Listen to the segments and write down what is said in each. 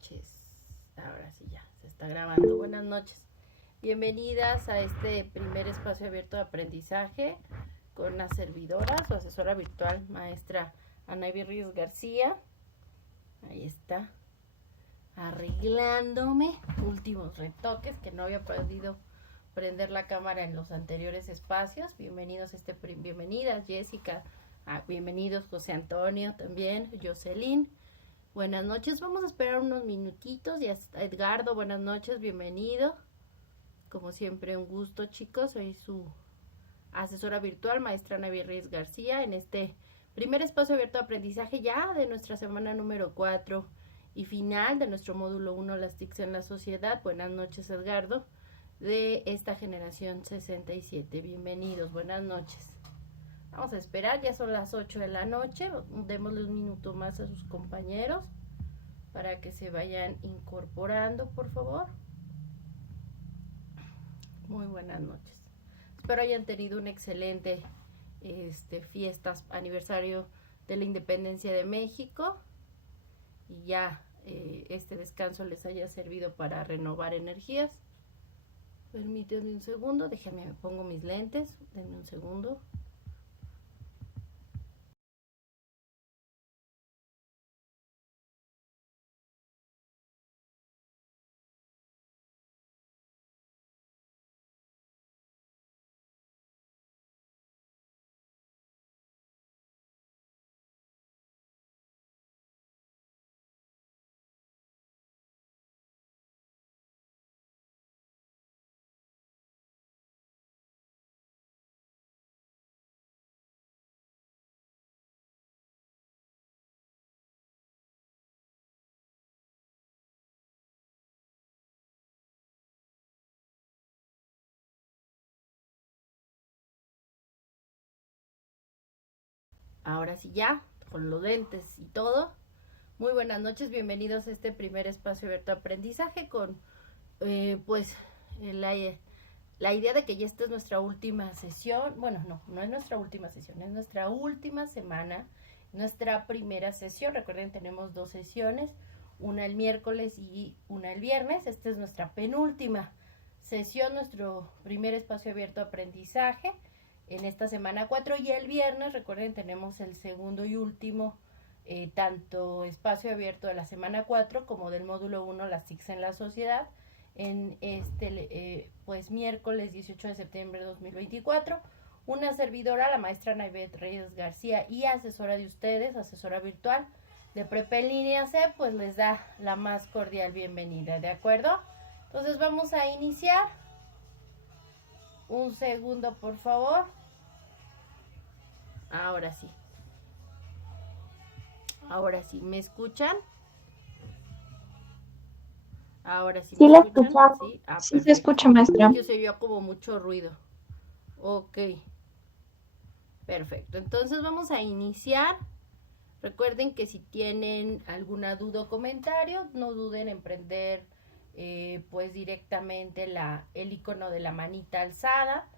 noches. Ahora sí ya, se está grabando. Buenas noches. Bienvenidas a este primer espacio abierto de aprendizaje con una servidora, su asesora virtual, maestra Anaí Ríos García. Ahí está, arreglándome. Últimos retoques que no había podido prender la cámara en los anteriores espacios. Bienvenidos a bienvenidas Jessica, bienvenidos José Antonio también, Jocelyn. Buenas noches, vamos a esperar unos minutitos. Ya está Edgardo, buenas noches, bienvenido. Como siempre, un gusto, chicos. Soy su asesora virtual, maestra Anaí Ríos García, en este primer espacio abierto de aprendizaje ya de nuestra semana número 4 y final de nuestro módulo 1, las TICs en la sociedad. Buenas noches, Edgardo, de esta generación 67. Bienvenidos, buenas noches. Vamos a esperar, ya son las 8 de la noche. Démosle un minuto más a sus compañeros para que se vayan incorporando, por favor. Muy buenas noches. Espero hayan tenido un excelente fiestas, aniversario de la independencia de México. Y ya este descanso les haya servido para renovar energías. Permítanme un segundo, déjenme, me pongo mis lentes. Denme un segundo. Ahora sí ya, con los lentes y todo. Muy buenas noches, bienvenidos a este primer espacio abierto de aprendizaje con la idea de que ya esta es nuestra última sesión. Bueno, no es nuestra última sesión, es nuestra última semana, nuestra primera sesión. Recuerden, tenemos 2 sesiones, una el miércoles y una el viernes. Esta es nuestra penúltima sesión, nuestro primer espacio abierto de aprendizaje en esta semana 4, y el viernes, recuerden, tenemos el segundo y último tanto espacio abierto de la semana 4 como del módulo 1, las TICs en la sociedad, en pues miércoles 18 de septiembre de 2024. Una servidora, la maestra Anaí Ríos García, y asesora de ustedes, asesora virtual de Prepa en Línea C, pues les da la más cordial bienvenida, ¿de acuerdo? Entonces vamos a iniciar. Un segundo, por favor. Ahora sí. Ahora sí, ¿me escuchan? Ahora sí, ¿me Sí, la escuchan? escuchamos. Sí, Sí, se perfecto. escucha, maestra. Es que se vio como mucho ruido. Ok. Perfecto. Entonces vamos a iniciar. Recuerden que si tienen alguna duda o comentario, no duden en prender pues directamente el icono de la manita alzada,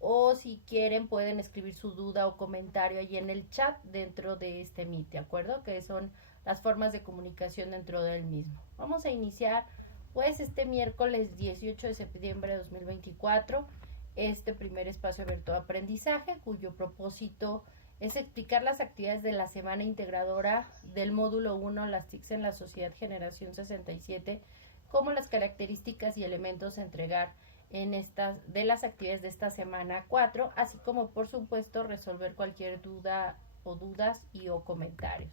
o si quieren pueden escribir su duda o comentario ahí en el chat dentro de este Meet, ¿de acuerdo? Que son las formas de comunicación dentro del mismo. Vamos a iniciar pues este miércoles 18 de septiembre de 2024 este primer espacio abierto de aprendizaje, cuyo propósito es explicar las actividades de la semana integradora del módulo 1, las TICs en la sociedad generación 67, como las características y elementos a entregar de las actividades de esta semana 4, así como por supuesto resolver cualquier duda o dudas o comentarios.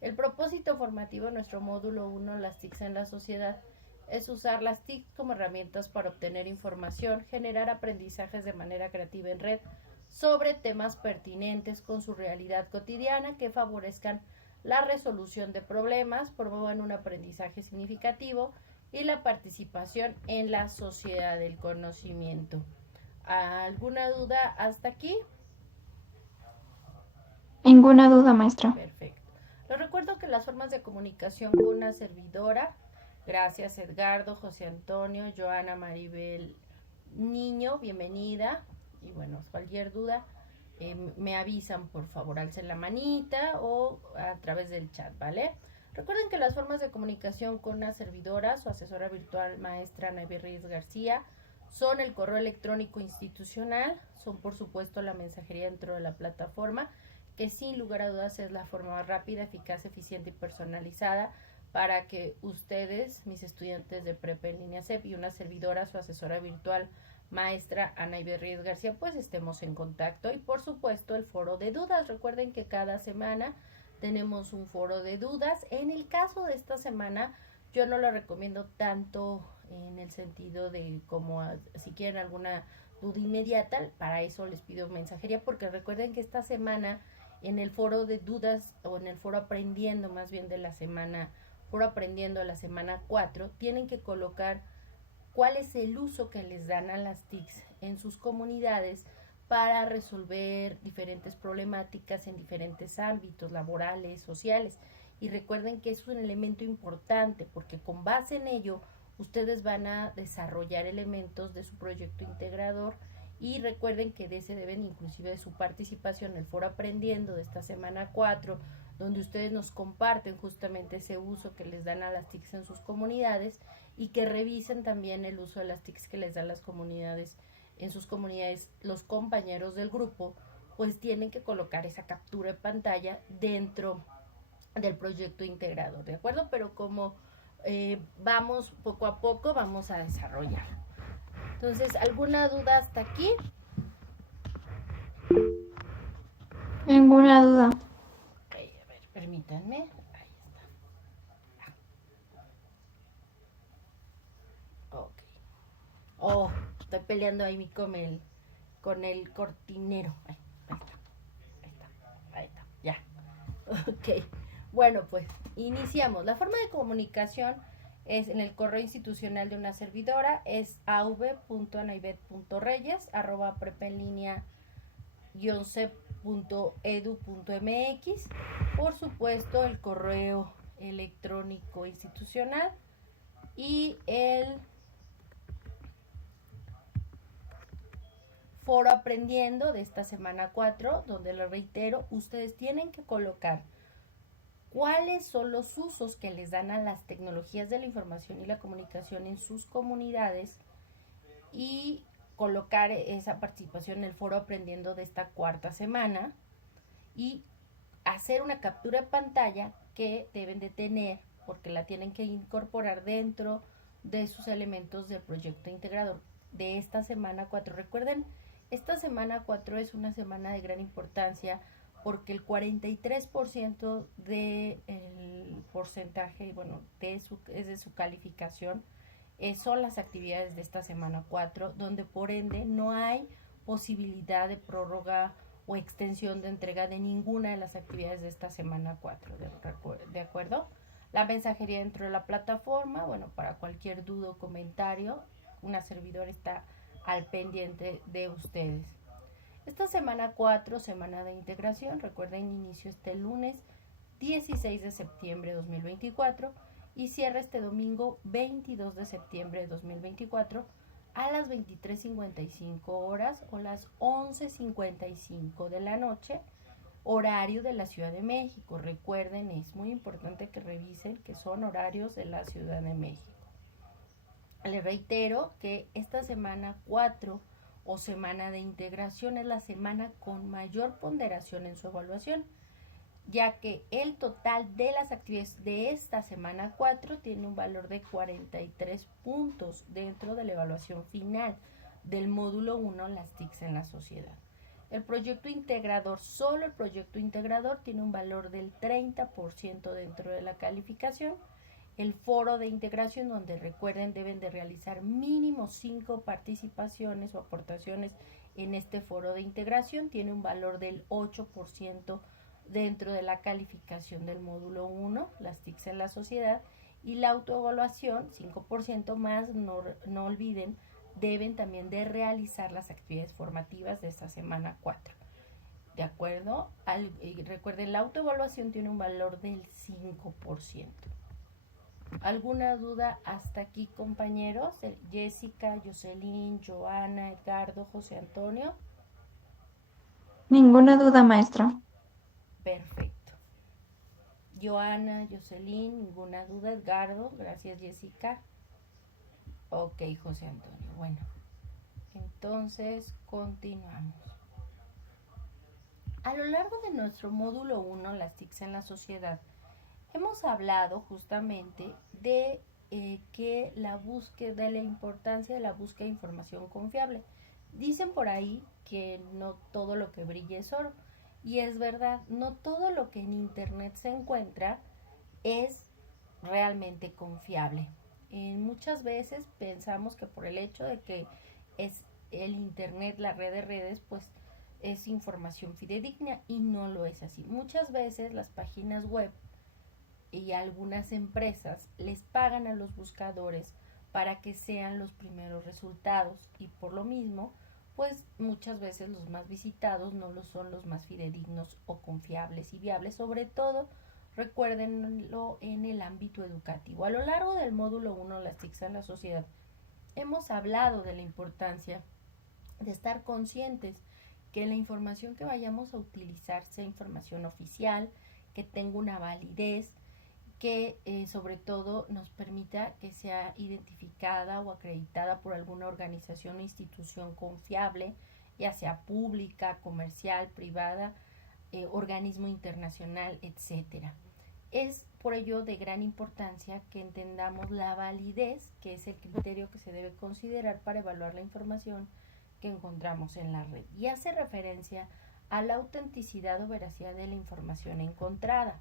El propósito formativo de nuestro módulo 1, las TICs en la sociedad, es usar las TICs como herramientas para obtener información, generar aprendizajes de manera creativa en red sobre temas pertinentes con su realidad cotidiana que favorezcan la resolución de problemas, promuevan un aprendizaje significativo y la participación en la sociedad del conocimiento. ¿Alguna duda hasta aquí? Ninguna duda, maestra. Perfecto. Les recuerdo que las formas de comunicación con una servidora, gracias Edgardo, José Antonio, Joana Maribel Niño, bienvenida. Y bueno, cualquier duda me avisan, por favor, alcen la manita o a través del chat, ¿vale? Recuerden que las formas de comunicación con una servidora, su asesora virtual maestra Ana Reyes García, son el correo electrónico institucional, son por supuesto la mensajería dentro de la plataforma, que sin lugar a dudas es la forma más rápida, eficaz, eficiente y personalizada para que ustedes, mis estudiantes de prepa en línea CEP y una servidora, su asesora virtual maestra Ana Reyes García, pues estemos en contacto. Y por supuesto el foro de dudas. Recuerden que cada semana tenemos un foro de dudas. En el caso de esta semana, yo no lo recomiendo tanto en el sentido de como si quieren alguna duda inmediata, para eso les pido mensajería, porque recuerden que esta semana en el foro de dudas o en el foro aprendiendo más bien de la semana, foro aprendiendo la semana 4, tienen que colocar cuál es el uso que les dan a las TICs en sus comunidades para resolver diferentes problemáticas en diferentes ámbitos laborales, sociales. Y recuerden que es un elemento importante porque con base en ello ustedes van a desarrollar elementos de su proyecto integrador y recuerden que de ese deben inclusive de su participación en el foro aprendiendo de esta semana 4, donde ustedes nos comparten justamente ese uso que les dan a las TICs en sus comunidades y que revisen también el uso de las TICs que les dan las comunidades en sus comunidades. Los compañeros del grupo pues tienen que colocar esa captura de pantalla dentro del proyecto integrado, ¿de acuerdo? Pero como vamos poco a poco, vamos a desarrollar. Entonces, ¿alguna duda hasta aquí? Ninguna duda. A ver, permítanme. Ahí está. Ok. Oh, estoy peleando ahí con el cortinero. Ahí está, ya. Ok. Bueno, pues iniciamos. La forma de comunicación es en el correo institucional de una servidora, es av.anaivet.reyes@prepenlinea-cep.edu.mx. Por supuesto, el correo electrónico institucional y el foro aprendiendo de esta semana 4, donde lo reitero, ustedes tienen que colocar cuáles son los usos que les dan a las tecnologías de la información y la comunicación en sus comunidades y colocar esa participación en el foro aprendiendo de esta cuarta semana y hacer una captura de pantalla que deben de tener porque la tienen que incorporar dentro de sus elementos del proyecto integrador de esta semana 4. Recuerden, esta semana 4 es una semana de gran importancia porque el 43% del porcentaje, bueno, es de su calificación, son las actividades de esta semana 4, donde por ende no hay posibilidad de prórroga o extensión de entrega de ninguna de las actividades de esta semana 4, ¿de acuerdo? La mensajería dentro de la plataforma, bueno, para cualquier duda o comentario, una servidora está al pendiente de ustedes. Esta semana 4, semana de integración, recuerden, inicio este lunes 16 de septiembre de 2024 y cierra este domingo 22 de septiembre de 2024 a las 23:55 horas o las 11:55 de la noche, horario de la Ciudad de México. Recuerden, es muy importante que revisen que son horarios de la Ciudad de México. Les reitero que esta semana 4 o semana de integración es la semana con mayor ponderación en su evaluación, ya que el total de las actividades de esta semana 4 tiene un valor de 43 puntos dentro de la evaluación final del módulo 1, las TICs en la sociedad. El proyecto integrador, solo el proyecto integrador tiene un valor del 30% dentro de la calificación. El foro de integración, donde recuerden deben de realizar mínimo 5 participaciones o aportaciones en este foro de integración, tiene un valor del 8% dentro de la calificación del módulo 1, las TICs en la sociedad, y la autoevaluación, 5% más, no olviden, deben también de realizar las actividades formativas de esta semana 4. ¿De acuerdo? Recuerden, la autoevaluación tiene un valor del 5%. ¿Alguna duda hasta aquí, compañeros? Jessica, Jocelyn, Joana, Edgardo, José Antonio. Ninguna duda, maestra. Perfecto. Joana, Jocelyn, ninguna duda. Edgardo, gracias Jessica. Ok, José Antonio. Bueno, entonces continuamos. A lo largo de nuestro módulo 1, las TICs en la sociedad, hemos hablado justamente de que la búsqueda, de la importancia de la búsqueda de información confiable. Dicen por ahí que no todo lo que brilla es oro. Y es verdad, no todo lo que en internet se encuentra es realmente confiable. Muchas veces pensamos que por el hecho de que es el internet, la red de redes, pues es información fidedigna, y no lo es así. Muchas veces las páginas web y algunas empresas les pagan a los buscadores para que sean los primeros resultados, y por lo mismo pues muchas veces los más visitados no lo son los más fidedignos o confiables y viables. Sobre todo recuérdenlo en el ámbito educativo. A lo largo del módulo 1, las TICs en la sociedad, hemos hablado de la importancia de estar conscientes que la información que vayamos a utilizar sea información oficial, que tenga una validez, que sobre todo nos permita que sea identificada o acreditada por alguna organización o institución confiable, ya sea pública, comercial, privada, organismo internacional, etcétera. Es por ello de gran importancia que entendamos la validez, que es el criterio que se debe considerar para evaluar la información que encontramos en la red, y hace referencia a la autenticidad o veracidad de la información encontrada.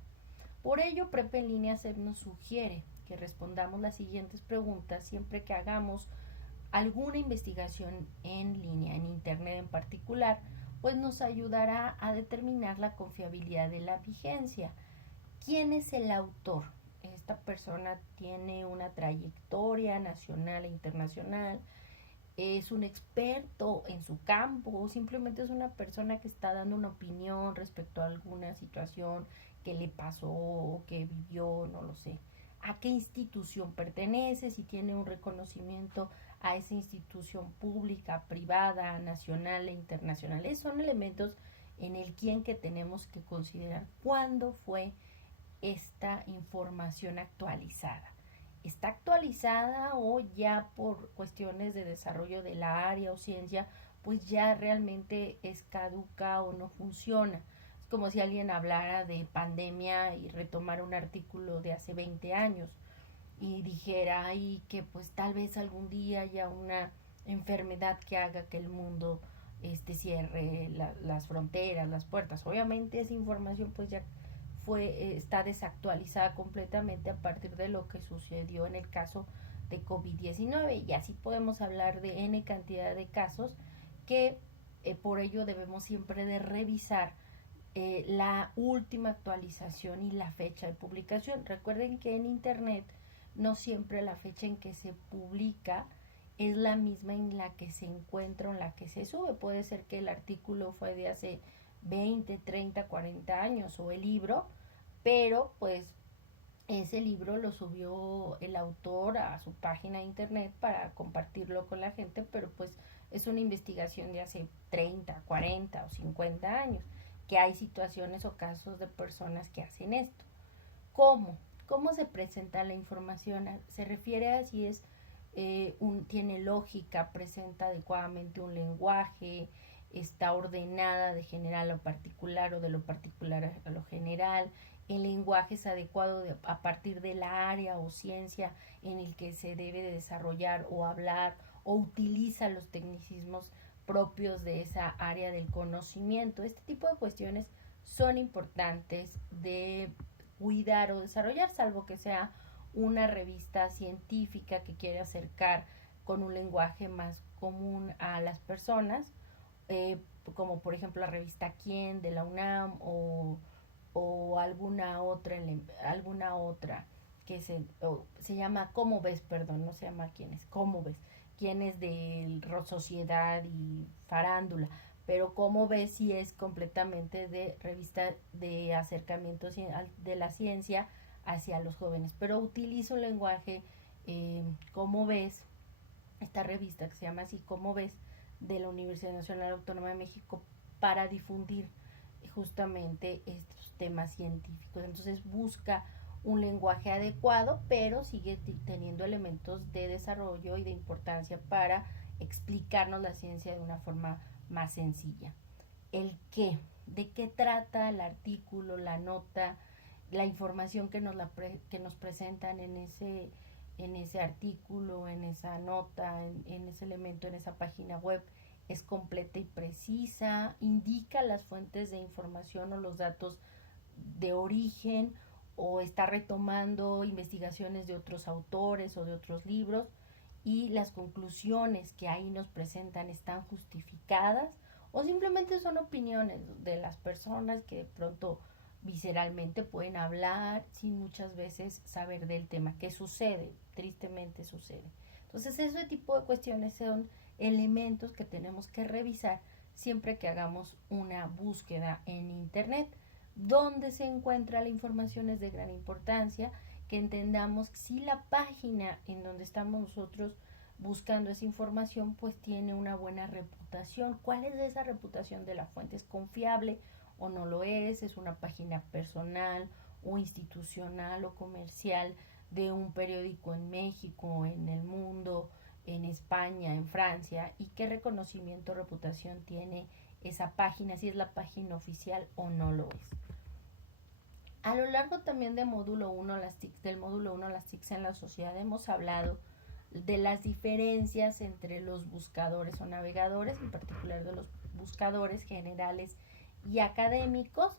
Por ello, Prep en línea SEP nos sugiere que respondamos las siguientes preguntas siempre que hagamos alguna investigación en línea, en internet en particular, pues nos ayudará a determinar la confiabilidad de la vigencia. ¿Quién es el autor? Esta persona tiene una trayectoria nacional e internacional, es un experto en su campo, o simplemente es una persona que está dando una opinión respecto a alguna situación que le pasó o que vivió, no lo sé. ¿A qué institución pertenece? Si tiene un reconocimiento a esa institución pública, privada, nacional e internacional. Esos son elementos en el quién que tenemos que considerar. ¿Cuándo fue esta información actualizada? ¿Está actualizada o ya por cuestiones de desarrollo de la área o ciencia, pues ya realmente es caduca o no funciona? Es como si alguien hablara de pandemia y retomara un artículo de hace 20 años y dijera ahí que pues tal vez algún día haya una enfermedad que haga que el mundo cierre las fronteras, las puertas. Obviamente esa información pues ya está desactualizada completamente a partir de lo que sucedió en el caso de COVID-19, y así podemos hablar de N cantidad de casos que por ello debemos siempre de revisar la última actualización y la fecha de publicación. Recuerden que en internet no siempre la fecha en que se publica es la misma en la que se encuentra o en la que se sube. Puede ser que el artículo fue de hace 20, 30, 40 años, o el libro, pero pues ese libro lo subió el autor a su página de internet para compartirlo con la gente, pero pues es una investigación de hace 30, 40 o 50 años, que hay situaciones o casos de personas que hacen esto. ¿Cómo? ¿Cómo se presenta la información? Se refiere a si es tiene lógica, presenta adecuadamente un lenguaje, está ordenada de general a particular o de lo particular a lo general, el lenguaje es adecuado a partir de la área o ciencia en el que se debe de desarrollar o hablar, o utiliza los tecnicismos propios de esa área del conocimiento. Este tipo de cuestiones son importantes de cuidar o desarrollar, salvo que sea una revista científica que quiere acercar con un lenguaje más común a las personas, como por ejemplo la revista Quién de la UNAM, o alguna otra que se llama Cómo ves, perdón, no se llama Quién es, Cómo ves, Quién es de Sociedad y Farándula, pero Cómo ves sí es completamente de revista de acercamiento de la ciencia hacia los jóvenes, pero utilizo un lenguaje, Cómo ves, esta revista que se llama así, Cómo ves, de la Universidad Nacional Autónoma de México, para difundir justamente estos temas científicos. Entonces busca un lenguaje adecuado, pero sigue teniendo elementos de desarrollo y de importancia para explicarnos la ciencia de una forma más sencilla. El qué, de qué trata el artículo, la nota, la información que nos presentan en ese artículo, en esa nota, en ese elemento, en esa página web, es completa y precisa, indica las fuentes de información o los datos de origen, o está retomando investigaciones de otros autores o de otros libros, y las conclusiones que ahí nos presentan están justificadas o simplemente son opiniones de las personas que de pronto visceralmente pueden hablar sin muchas veces saber del tema, que sucede, tristemente sucede. Entonces ese tipo de cuestiones son elementos que tenemos que revisar siempre que hagamos una búsqueda en internet. Dónde se encuentra la información es de gran importancia, que entendamos si la página en donde estamos nosotros buscando esa información pues tiene una buena reputación. ¿Cuál es esa reputación de la fuente? ¿Es confiable o no lo es? ¿Es una página personal o institucional o comercial de un periódico en México, en el mundo, en España, en Francia? ¿Y qué reconocimiento o reputación tiene esa página? Si es la página oficial o no lo es. A lo largo también del módulo 1, las TICs en la sociedad, hemos hablado de las diferencias entre los buscadores o navegadores, en particular de los buscadores generales y académicos,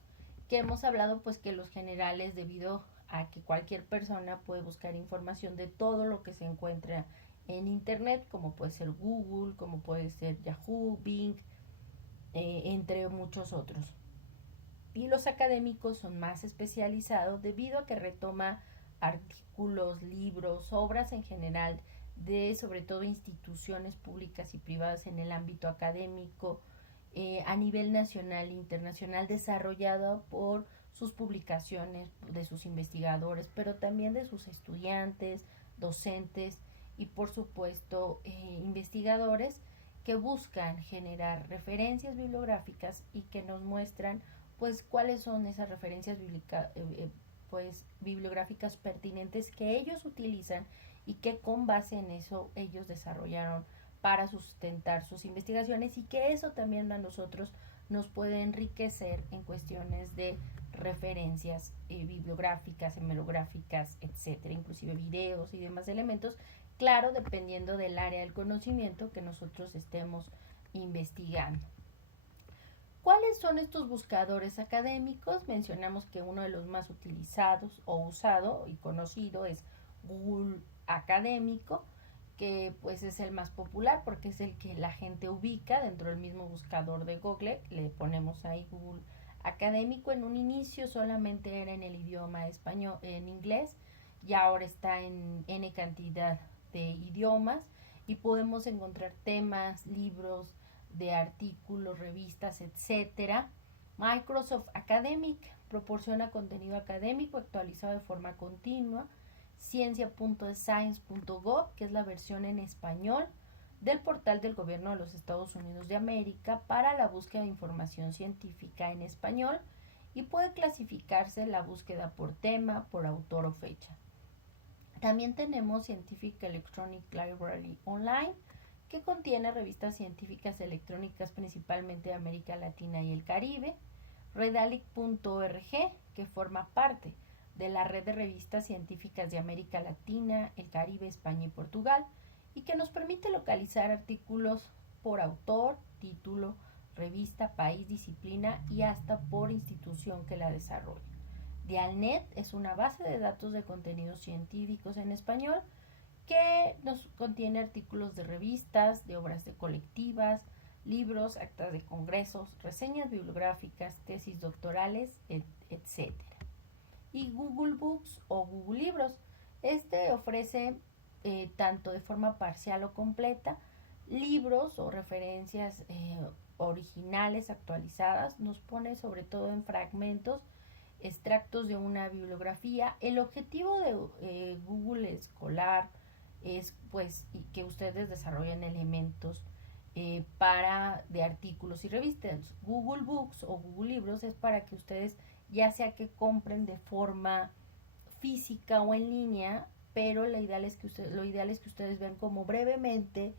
que hemos hablado pues que los generales, debido a que cualquier persona puede buscar información de todo lo que se encuentra en internet, como puede ser Google, como puede ser Yahoo, Bing, entre muchos otros. Y los académicos son más especializados debido a que retoma artículos, libros, obras en general de sobre todo instituciones públicas y privadas en el ámbito académico, a nivel nacional e internacional, desarrollado por sus publicaciones de sus investigadores, pero también de sus estudiantes, docentes y por supuesto investigadores que buscan generar referencias bibliográficas y que nos muestran pues cuáles son esas referencias bibliográficas pertinentes que ellos utilizan y que con base en eso ellos desarrollaron para sustentar sus investigaciones, y que eso también a nosotros nos puede enriquecer en cuestiones de referencias bibliográficas, hemerográficas, etcétera, inclusive videos y demás elementos, claro, dependiendo del área del conocimiento que nosotros estemos investigando. ¿Cuáles son estos buscadores académicos? Mencionamos que uno de los más utilizados o usado y conocido es Google Académico, que pues es el más popular porque es el que la gente ubica dentro del mismo buscador de Google. Le ponemos ahí Google Académico. En un inicio solamente era en el idioma español, en inglés, y ahora está en N cantidad de idiomas y podemos encontrar temas, libros, de artículos, revistas, etcétera. Microsoft Academic proporciona contenido académico actualizado de forma continua. Ciencia.science.gov, que es la versión en español del portal del gobierno de los Estados Unidos de América para la búsqueda de información científica en español, y puede clasificarse la búsqueda por tema, por autor o fecha. También tenemos Scientific Electronic Library Online, que contiene revistas científicas electrónicas principalmente de América Latina y el Caribe. Redalyc.org, que forma parte de la red de revistas científicas de América Latina, el Caribe, España y Portugal, y que nos permite localizar artículos por autor, título, revista, país, disciplina y hasta por institución que la desarrolla. Dialnet es una base de datos de contenidos científicos en español que nos contiene artículos de revistas, de obras de colectivas, libros, actas de congresos, reseñas bibliográficas, tesis doctorales, etc. Y Google Books o Google Libros. Este ofrece tanto de forma parcial o completa libros o referencias originales, actualizadas. Nos pone sobre todo en fragmentos, extractos de una bibliografía. El objetivo de Google Escolar es pues que ustedes desarrollen elementos de artículos y revistas. Google Books o Google Libros es para que ustedes, ya sea que compren de forma física o en línea, pero lo ideal es que ustedes vean como brevemente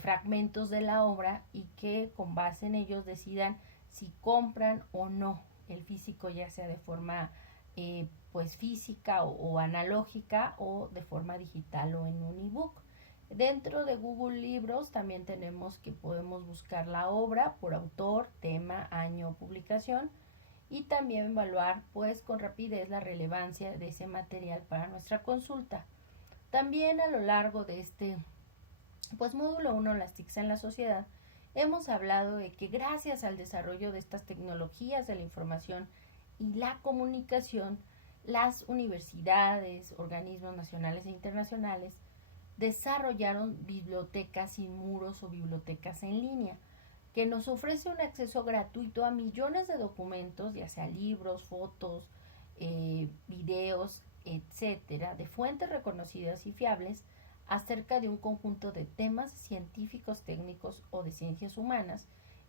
fragmentos de la obra y que con base en ellos decidan si compran o no el físico, ya sea de forma pues física o analógica, o de forma digital o en un ebook. Dentro de Google Libros también tenemos que podemos buscar la obra por autor, tema, año, publicación, y también evaluar pues con rapidez la relevancia de ese material para nuestra consulta. También a lo largo de este pues módulo 1, las TICs en la sociedad, hemos hablado de que gracias al desarrollo de estas tecnologías de la información y la comunicación, las universidades, organismos nacionales e internacionales desarrollaron bibliotecas sin muros o bibliotecas en línea, que nos ofrece un acceso gratuito a millones de documentos, ya sea libros, fotos, videos, etcétera, de fuentes reconocidas y fiables acerca de un conjunto de temas científicos, técnicos o de ciencias humanas,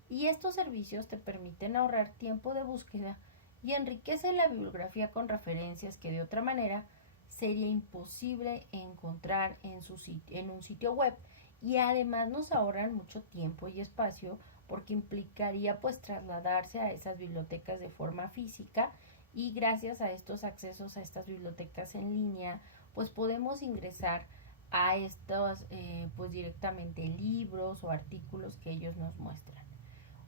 y estos servicios te permiten ahorrar tiempo de búsqueda y enriquecen la bibliografía con referencias que de otra manera sería imposible encontrar en un sitio web, y además nos ahorran mucho tiempo y espacio porque implicaría pues trasladarse a esas bibliotecas de forma física, y gracias a estos accesos a estas bibliotecas en línea pues podemos ingresar a estos pues directamente libros o artículos que ellos nos muestran.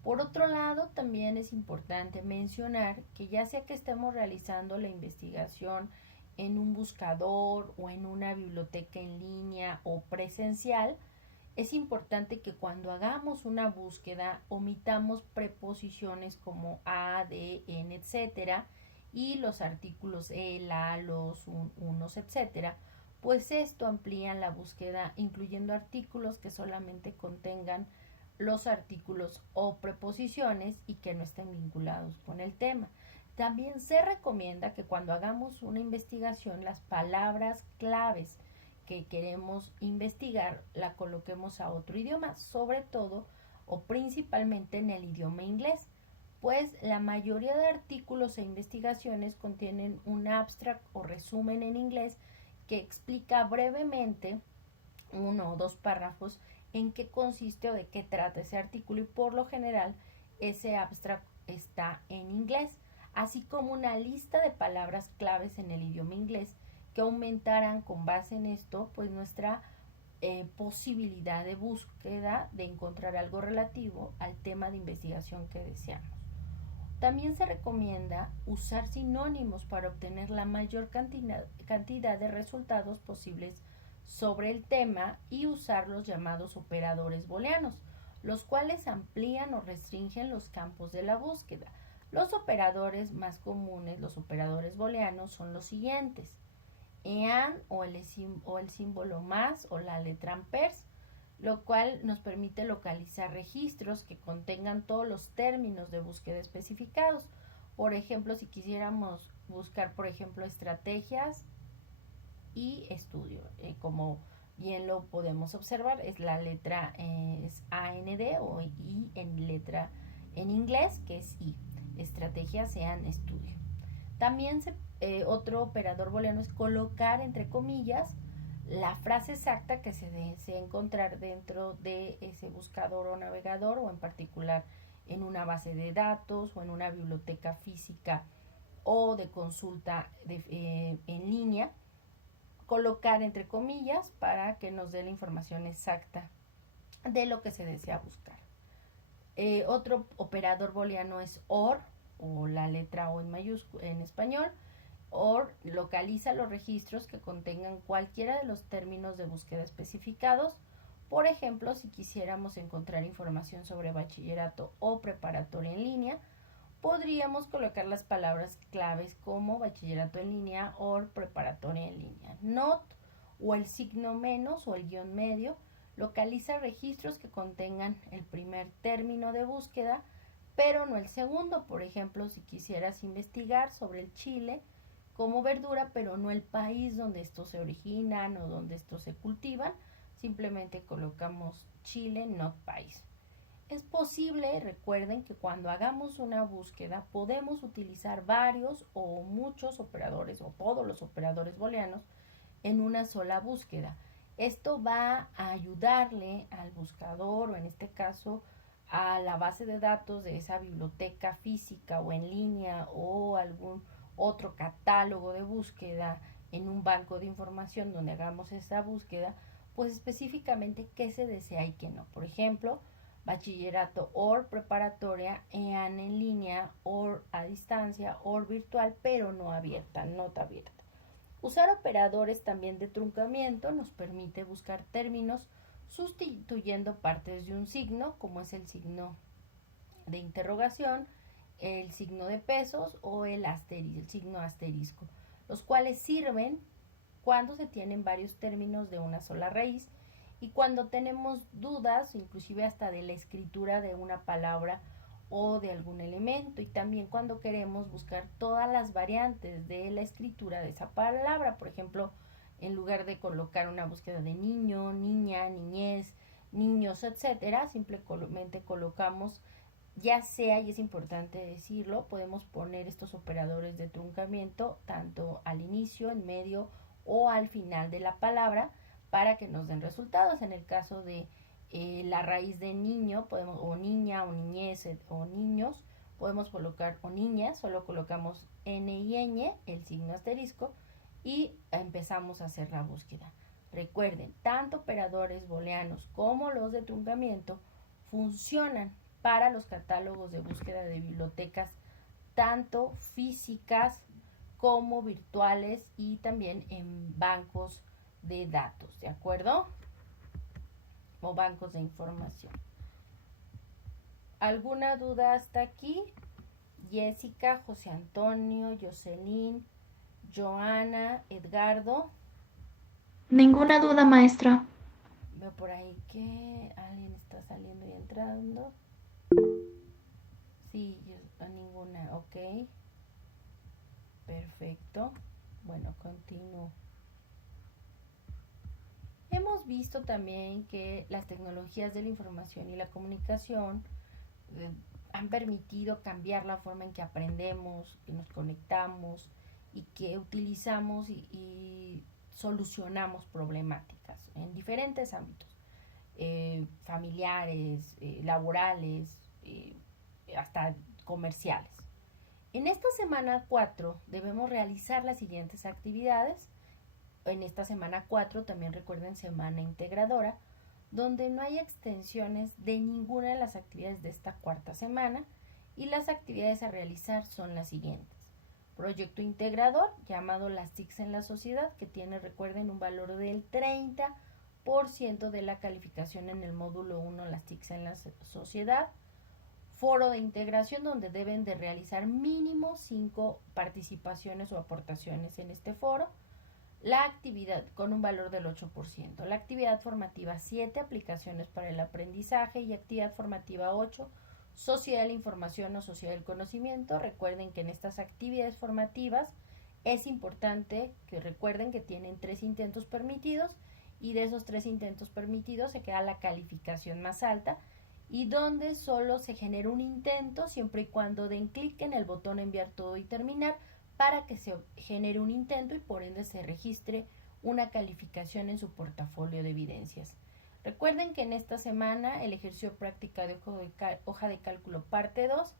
Por otro lado, también es importante mencionar que ya sea que estemos realizando la investigación en un buscador o en una biblioteca en línea o presencial, es importante que cuando hagamos una búsqueda omitamos preposiciones como a, de, en, etcétera, y los artículos el, a, los, unos, etcétera, pues esto amplía la búsqueda incluyendo artículos que solamente contengan los artículos o preposiciones y que no estén vinculados con el tema. También se recomienda que cuando hagamos una investigación las palabras claves que queremos investigar la coloquemos a otro idioma, sobre todo o principalmente en el idioma inglés, pues la mayoría de artículos e investigaciones contienen un abstract o resumen en inglés que explica brevemente, uno o dos párrafos, en qué consiste o de qué trata ese artículo, y por lo general ese abstract está en inglés, así como una lista de palabras claves en el idioma inglés que aumentarán con base en esto pues nuestra posibilidad de búsqueda de encontrar algo relativo al tema de investigación que deseamos. También se recomienda usar sinónimos para obtener la mayor cantidad de resultados posibles sobre el tema, y usar los llamados operadores booleanos, los cuales amplían o restringen los campos de la búsqueda. Los operadores más comunes, los operadores booleanos, son los siguientes: EAN o el símbolo más o la letra amperes, lo cual nos permite localizar registros que contengan todos los términos de búsqueda especificados. Por ejemplo, si quisiéramos buscar, por ejemplo, estrategias y estudio, como bien lo podemos observar, es la letra es AND o I en letra en inglés, que es I. Estrategias sean estudio. También otro operador booleano es colocar entre comillas la frase exacta que se desea encontrar dentro de ese buscador o navegador, o en particular en una base de datos o en una biblioteca física o de consulta en línea, colocar entre comillas para que nos dé la información exacta de lo que se desea buscar. Otro operador booleano es OR, o la letra O en mayúscula en español. OR localiza los registros que contengan cualquiera de los términos de búsqueda especificados. Por ejemplo, si quisiéramos encontrar información sobre bachillerato o preparatoria en línea, podríamos colocar las palabras claves como bachillerato en línea o preparatoria en línea. Not o el signo menos o el guión medio localiza registros que contengan el primer término de búsqueda, pero no el segundo. Por ejemplo, si quisieras investigar sobre el chile como verdura, pero no el país donde estos se originan o donde estos se cultivan, simplemente colocamos Chile, not país. Es posible, recuerden que cuando hagamos una búsqueda podemos utilizar varios o muchos operadores o todos los operadores booleanos en una sola búsqueda. Esto va a ayudarle al buscador o en este caso a la base de datos de esa biblioteca física o en línea o algún otro catálogo de búsqueda en un banco de información donde hagamos esa búsqueda, pues específicamente qué se desea y qué no. Por ejemplo, bachillerato o preparatoria, EAN en línea o a distancia o virtual, pero no abierta, nota abierta. Usar operadores también de truncamiento nos permite buscar términos sustituyendo partes de un signo, como es el signo de interrogación, el signo de pesos o el signo asterisco, los cuales sirven cuando se tienen varios términos de una sola raíz y cuando tenemos dudas, inclusive hasta de la escritura de una palabra o de algún elemento, y también cuando queremos buscar todas las variantes de la escritura de esa palabra. Por ejemplo, en lugar de colocar una búsqueda de niño, niña, niñez, niños, etcétera, simplemente colocamos, ya sea, y es importante decirlo, podemos poner estos operadores de truncamiento tanto al inicio, en medio o al final de la palabra para que nos den resultados. En el caso de la raíz de niño, podemos, o niña, o niñez, o niños, podemos colocar, o niñas, solo colocamos N y Ñ, el signo asterisco, y empezamos a hacer la búsqueda. Recuerden, tanto operadores booleanos como los de truncamiento funcionan para los catálogos de búsqueda de bibliotecas, tanto físicas como virtuales y también en bancos de datos, ¿de acuerdo? O bancos de información. ¿Alguna duda hasta aquí? Jessica, José Antonio, Jocelyn, Joana, Edgardo. Ninguna duda, maestra. Veo por ahí que alguien está saliendo y entrando. Sí, ninguna, ok. Perfecto. Bueno, continúo. Hemos visto también que las tecnologías de la información y la comunicación han permitido cambiar la forma en que aprendemos, que nos conectamos y que utilizamos y solucionamos problemáticas en diferentes ámbitos, familiares, laborales, hasta comerciales. En esta semana 4 debemos realizar las siguientes actividades. En esta semana 4 también recuerden semana integradora, donde no hay extensiones de ninguna de las actividades de esta cuarta semana y las actividades a realizar son las siguientes. Proyecto integrador llamado las TICs en la sociedad, que tiene, recuerden, un valor del 30% de la calificación en el módulo 1, las TICs en la sociedad. Foro de integración, donde deben de realizar mínimo 5 participaciones o aportaciones en este foro. La actividad con un valor del 8%. La actividad formativa 7, aplicaciones para el aprendizaje, y actividad formativa 8, sociedad de la información o sociedad del conocimiento. Recuerden que en estas actividades formativas es importante que recuerden que tienen 3 intentos permitidos y de esos 3 intentos permitidos se queda la calificación más alta y donde solo se genera un intento siempre y cuando den clic en el botón enviar todo y terminar para que se genere un intento y por ende se registre una calificación en su portafolio de evidencias. Recuerden que en esta semana el ejercicio práctica de hoja de cálculo parte 2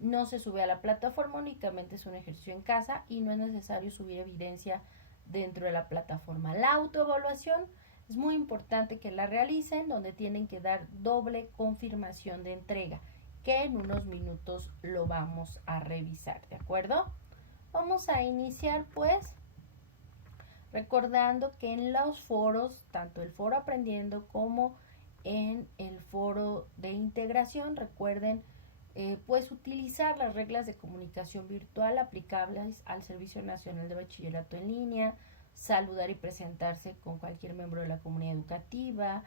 no se sube a la plataforma, únicamente es un ejercicio en casa y no es necesario subir evidencia dentro de la plataforma. La autoevaluación es muy importante que la realicen, donde tienen que dar doble confirmación de entrega, que en unos minutos lo vamos a revisar, ¿de acuerdo? Vamos a iniciar pues recordando que en los foros, tanto el foro aprendiendo como en el foro de integración, recuerden pues utilizar las reglas de comunicación virtual aplicables al Servicio Nacional de Bachillerato en Línea, saludar y presentarse con cualquier miembro de la comunidad educativa,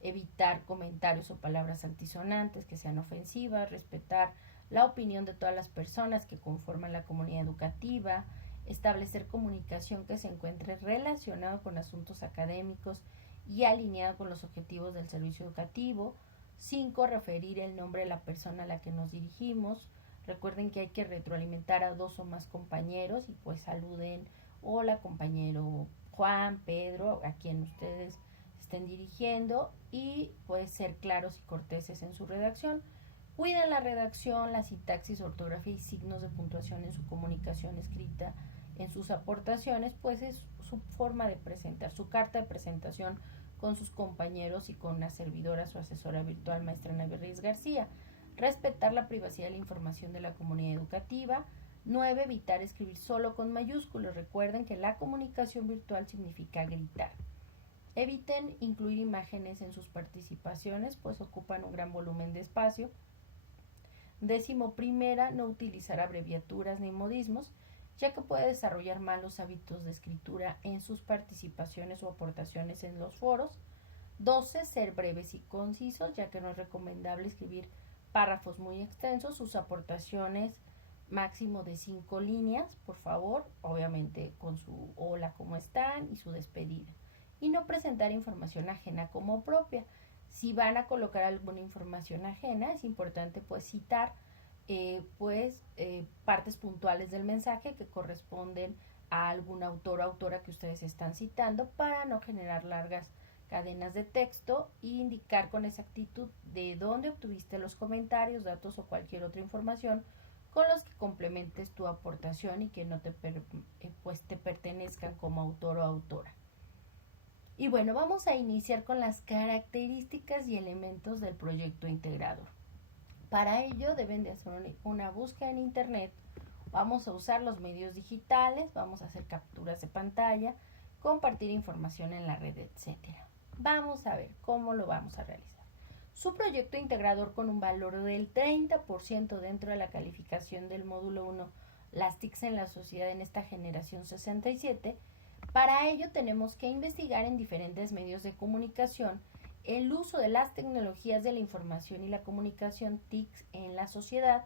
evitar comentarios o palabras altisonantes que sean ofensivas, respetar la opinión de todas las personas que conforman la comunidad educativa, establecer comunicación que se encuentre relacionado con asuntos académicos y alineada con los objetivos del servicio educativo. 5. Referir el nombre de la persona a la que nos dirigimos. Recuerden que hay que retroalimentar a 2 o más compañeros y pues saluden, hola compañero Juan, Pedro, a quien ustedes estén dirigiendo, y pues ser claros y corteses en su redacción. Cuiden la redacción, la sintaxis, ortografía y signos de puntuación en su comunicación escrita, en sus aportaciones, pues es su forma de presentar, su carta de presentación con sus compañeros y con la servidora, su asesora virtual, maestra Ana Ruiz García. Respetar la privacidad de la información de la comunidad educativa. 9. Evitar escribir solo con mayúsculas. Recuerden que la comunicación virtual significa gritar. Eviten incluir imágenes en sus participaciones, pues ocupan un gran volumen de espacio. 11. No utilizar abreviaturas ni modismos, ya que puede desarrollar malos hábitos de escritura en sus participaciones o aportaciones en los foros. 12. Ser breves y concisos, ya que no es recomendable escribir párrafos muy extensos. Sus aportaciones máximo de 5 líneas, por favor, obviamente con su hola, ¿cómo están? Y su despedida. Y no presentar información ajena como propia. Si van a colocar alguna información ajena, es importante pues citar partes puntuales del mensaje que corresponden a algún autor o autora que ustedes están citando, para no generar largas cadenas de texto, e indicar con exactitud de dónde obtuviste los comentarios, datos o cualquier otra información con los que complementes tu aportación y que no te pertenezcan como autor o autora. Y bueno, vamos a iniciar con las características y elementos del proyecto integrador. Para ello deben de hacer una búsqueda en internet. Vamos a usar los medios digitales, vamos a hacer capturas de pantalla, compartir información en la red, etc. Vamos a ver cómo lo vamos a realizar. Su proyecto integrador con un valor del 30% dentro de la calificación del módulo 1, las TICs en la sociedad en esta generación 67. Para ello tenemos que investigar en diferentes medios de comunicación el uso de las tecnologías de la información y la comunicación TICs en la sociedad.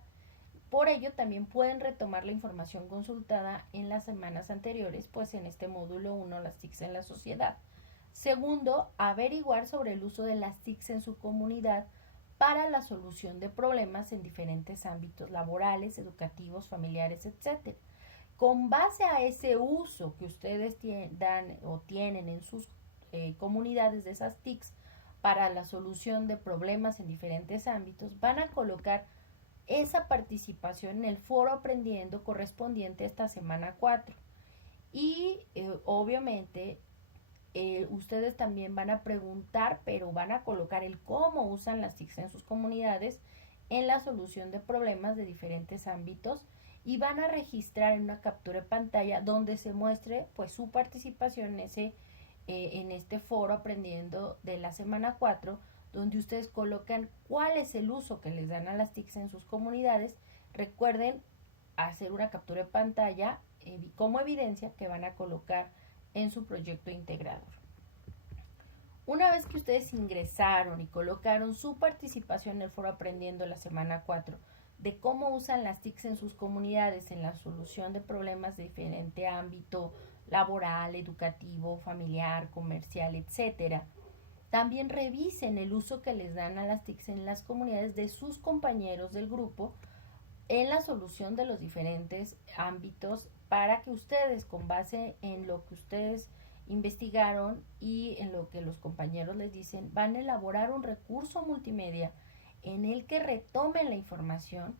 Por ello también pueden retomar la información consultada en las semanas anteriores, pues en este módulo 1, las TICs en la sociedad. Segundo, averiguar sobre el uso de las TICs en su comunidad para la solución de problemas en diferentes ámbitos laborales, educativos, familiares, etc. Con base a ese uso que ustedes dan o tienen en sus comunidades de esas TICs para la solución de problemas en diferentes ámbitos, van a colocar esa participación en el foro aprendiendo correspondiente a esta semana 4. Y obviamente ustedes también van a preguntar, pero van a colocar el cómo usan las TICs en sus comunidades en la solución de problemas de diferentes ámbitos, y van a registrar en una captura de pantalla donde se muestre pues su participación en este foro aprendiendo de la semana 4, donde ustedes colocan cuál es el uso que les dan a las TICs en sus comunidades. Recuerden hacer una captura de pantalla como evidencia que van a colocar en su proyecto integrador. Una vez que ustedes ingresaron y colocaron su participación en el foro aprendiendo la semana 4 de cómo usan las TICs en sus comunidades en la solución de problemas de diferente ámbito laboral, educativo, familiar, comercial, etc., también revisen el uso que les dan a las TICs en las comunidades de sus compañeros del grupo en la solución de los diferentes ámbitos, para que ustedes, con base en lo que ustedes investigaron y en lo que los compañeros les dicen, van a elaborar un recurso multimedia en el que retomen la información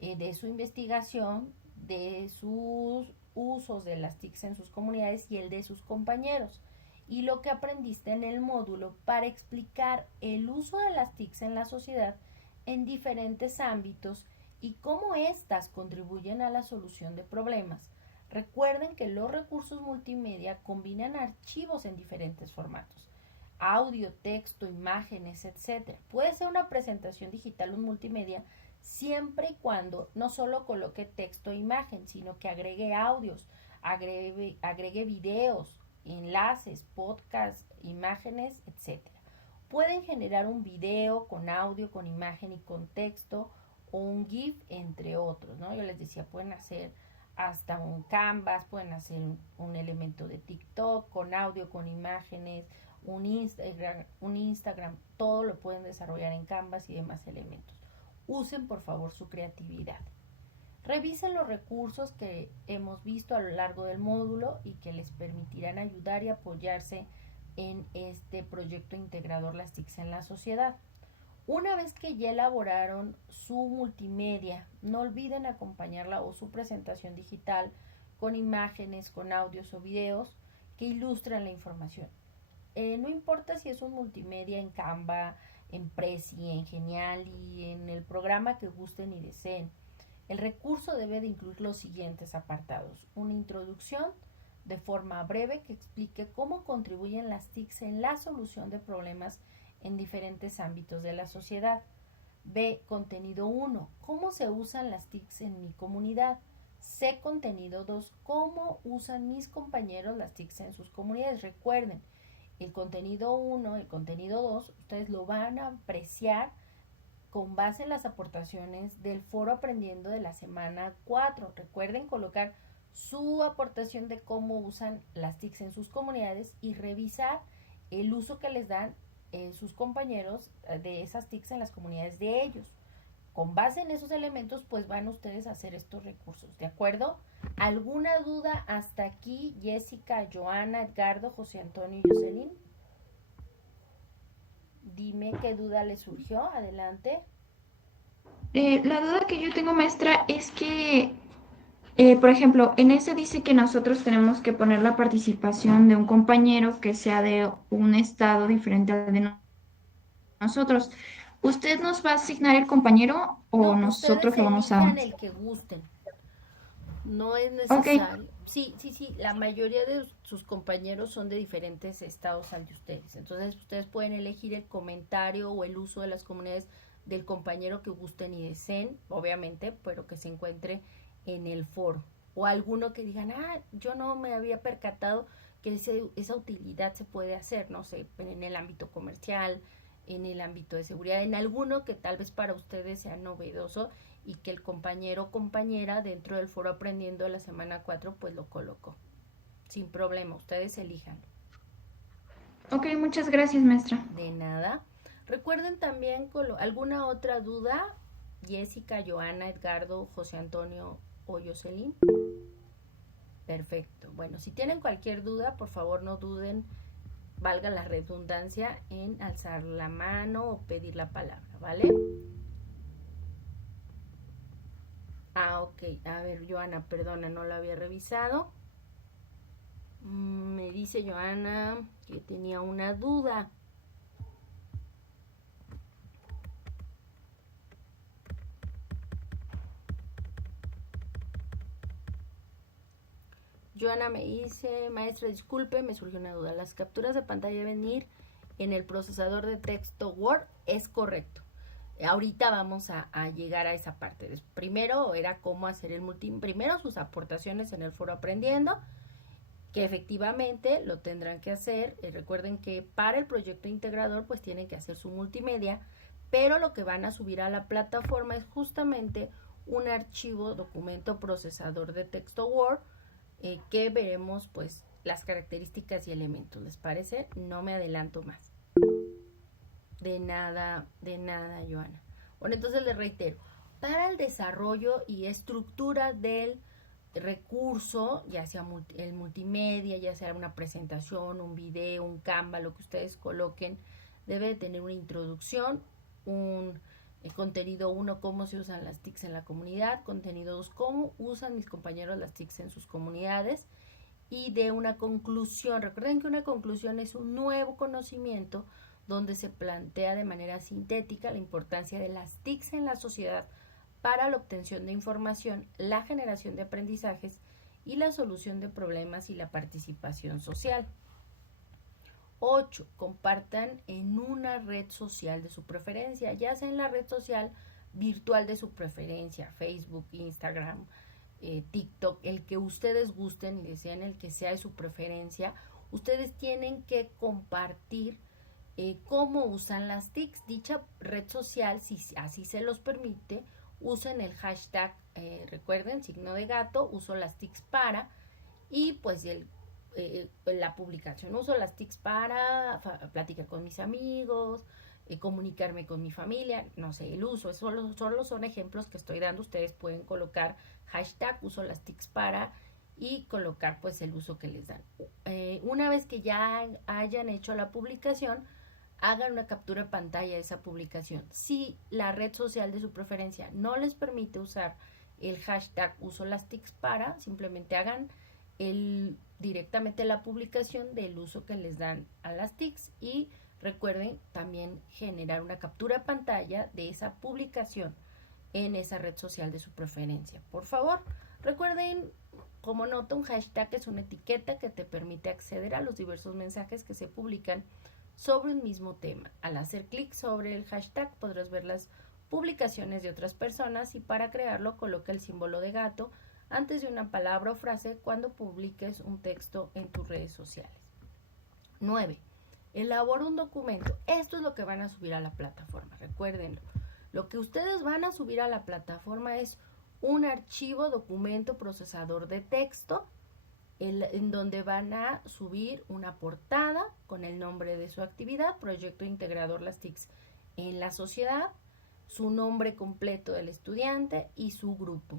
de su investigación, de sus usos de las TICs en sus comunidades y el de sus compañeros, y lo que aprendiste en el módulo, para explicar el uso de las TICs en la sociedad en diferentes ámbitos y cómo éstas contribuyen a la solución de problemas. Recuerden que los recursos multimedia combinan archivos en diferentes formatos: audio, texto, imágenes, etc. Puede ser una presentación digital o multimedia siempre y cuando no solo coloque texto e imagen, sino que agregue audios, agregue videos, enlaces, podcasts, imágenes, etc. Pueden generar un video con audio, con imagen y con texto, o un GIF, entre otros, ¿no? Yo les decía, pueden hacer hasta un Canvas, pueden hacer un elemento de TikTok con audio, con imágenes, un Instagram, todo lo pueden desarrollar en Canvas y demás elementos. Usen por favor su creatividad. Revisen los recursos que hemos visto a lo largo del módulo y que les permitirán ayudar y apoyarse en este proyecto integrador Las TICs en la sociedad. Una vez que ya elaboraron su multimedia, no olviden acompañarla o su presentación digital con imágenes, con audios o videos que ilustren la información. No importa si es un multimedia en Canva, en Prezi, en Geniali, en el programa que gusten y deseen. El recurso debe de incluir los siguientes apartados: una introducción de forma breve que explique cómo contribuyen las TICs en la solución de problemas en diferentes ámbitos de la sociedad. B. Contenido 1. ¿Cómo se usan las TICs en mi comunidad? C. Contenido 2. ¿Cómo usan mis compañeros las TICs en sus comunidades? Recuerden, el contenido 1, el contenido 2, ustedes lo van a apreciar con base en las aportaciones del foro aprendiendo de la semana 4. Recuerden colocar su aportación de cómo usan las TICs en sus comunidades y revisar el uso que les dan sus compañeros de esas TICs en las comunidades de ellos. Con base en esos elementos, pues van ustedes a hacer estos recursos, ¿de acuerdo? ¿Alguna duda hasta aquí, Jessica, Joana, Edgardo, José Antonio y Jocelyn? Dime qué duda les surgió, adelante. La duda que yo tengo, maestra, es que, por ejemplo, en ese dice que nosotros tenemos que poner la participación de un compañero que sea de un estado diferente al de nosotros. ¿Usted nos va a asignar el compañero o No, ustedes nosotros lo vamos a...? elijan el que gusten. No es Ok, necesario. Sí, la mayoría de sus compañeros son de diferentes estados al de ustedes. Entonces, ustedes pueden elegir el comentario o el uso de las comunidades del compañero que gusten y deseen, obviamente, pero que se encuentre en el foro. O alguno que digan, yo no me había percatado que esa utilidad se puede hacer, no sé, en el ámbito comercial, en el ámbito de seguridad, en alguno que tal vez para ustedes sea novedoso y que el compañero o compañera dentro del foro aprendiendo de la semana 4 pues lo colocó. Sin problema, ustedes elijan. ok, muchas gracias, maestra. De nada. Recuerden también alguna otra duda, Jessica, Joana, Edgardo, José Antonio o Jocelyn. Perfecto. Bueno, si tienen cualquier duda, por favor no duden, valga la redundancia, en alzar la mano o pedir la palabra, ¿vale? Ok. A ver, Joana, perdona, no lo había revisado. Me dice Joana que tenía una duda. Joana me dice, maestra, disculpe, me surgió una duda. Las capturas de pantalla deben ir en el procesador de texto Word. Es correcto. Ahorita vamos a llegar a esa parte. Primero era cómo hacer el primero sus aportaciones en el foro aprendiendo, que efectivamente lo tendrán que hacer. Recuerden que para el proyecto integrador pues tienen que hacer su multimedia, pero lo que van a subir a la plataforma es justamente un archivo documento procesador de texto Word, que veremos pues las características y elementos. ¿Les parece? No me adelanto más. De nada, Joana. Bueno, entonces les reitero, para el desarrollo y estructura del recurso, ya sea el multimedia, ya sea una presentación, un video, un Canva, lo que ustedes coloquen, debe de tener una introducción, el contenido 1, cómo se usan las TICs en la comunidad, contenido 2, cómo usan mis compañeros las TICs en sus comunidades, y de una conclusión. Recuerden que una conclusión es un nuevo conocimiento donde se plantea de manera sintética la importancia de las TICs en la sociedad para la obtención de información, la generación de aprendizajes y la solución de problemas y la participación social. 8. Compartan en una red social de su preferencia, ya sea en la red social virtual de su preferencia, Facebook, Instagram, TikTok, el que ustedes gusten y deseen, el que sea de su preferencia. Ustedes tienen que compartir cómo usan las TICs. Dicha red social, si así se los permite, usen el hashtag, recuerden, signo de gato, uso las TICs para, y pues la publicación. Uso las TICs para platicar con mis amigos, comunicarme con mi familia, no sé, el uso. Solo son ejemplos que estoy dando. Ustedes pueden colocar hashtag, uso las TICs para, y colocar pues el uso que les dan. Una vez que ya hayan hecho la publicación, hagan una captura de pantalla de esa publicación. Si la red social de su preferencia no les permite usar el hashtag uso las TICs para, simplemente hagan directamente la publicación del uso que les dan a las TICs, y recuerden también generar una captura de pantalla de esa publicación en esa red social de su preferencia. Por favor, recuerden, como nota, un hashtag es una etiqueta que te permite acceder a los diversos mensajes que se publican sobre un mismo tema. Al hacer clic sobre el hashtag podrás ver las publicaciones de otras personas, y para crearlo coloca el símbolo de gato antes de una palabra o frase cuando publiques un texto en tus redes sociales. 9. Elabora un documento. Esto es lo que van a subir a la plataforma. Recuérdenlo. Lo que ustedes van a subir a la plataforma es un archivo, documento, procesador de texto, en donde van a subir una portada con el nombre de su actividad, Proyecto Integrador Las TICs en la Sociedad, su nombre completo del estudiante y su grupo,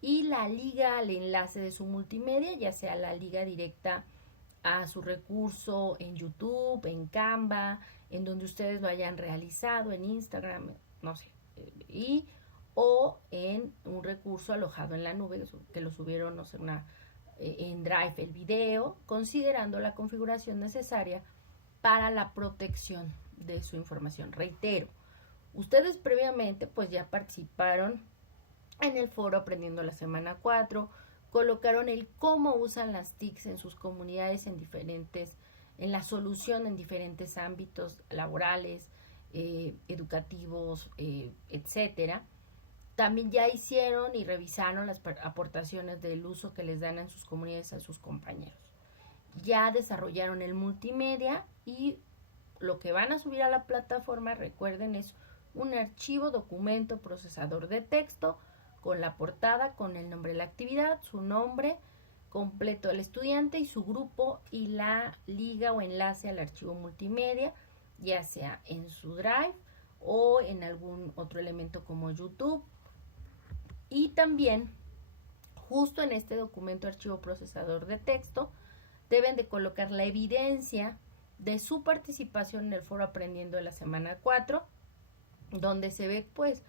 y la liga al enlace de su multimedia, ya sea la liga directa a su recurso en YouTube, en Canva, en donde ustedes lo hayan realizado, en Instagram, no sé, o en un recurso alojado en la nube, que lo subieron, no sé, en Drive el video, considerando la configuración necesaria para la protección de su información. Reitero, ustedes previamente pues ya participaron en el foro Aprendiendo la Semana 4, colocaron el cómo usan las TICs en sus comunidades en la solución en diferentes ámbitos laborales, educativos, etcétera. También ya hicieron y revisaron las aportaciones del uso que les dan en sus comunidades a sus compañeros. Ya desarrollaron el multimedia, y lo que van a subir a la plataforma, recuerden, es un archivo, documento, procesador de texto, con la portada, con el nombre de la actividad, su nombre completo del estudiante y su grupo, y la liga o enlace al archivo multimedia, ya sea en su Drive o en algún otro elemento como YouTube. Y también, justo en este documento, archivo, procesador de texto, deben de colocar la evidencia de su participación en el foro Aprendiendo de la Semana 4, donde se ve pues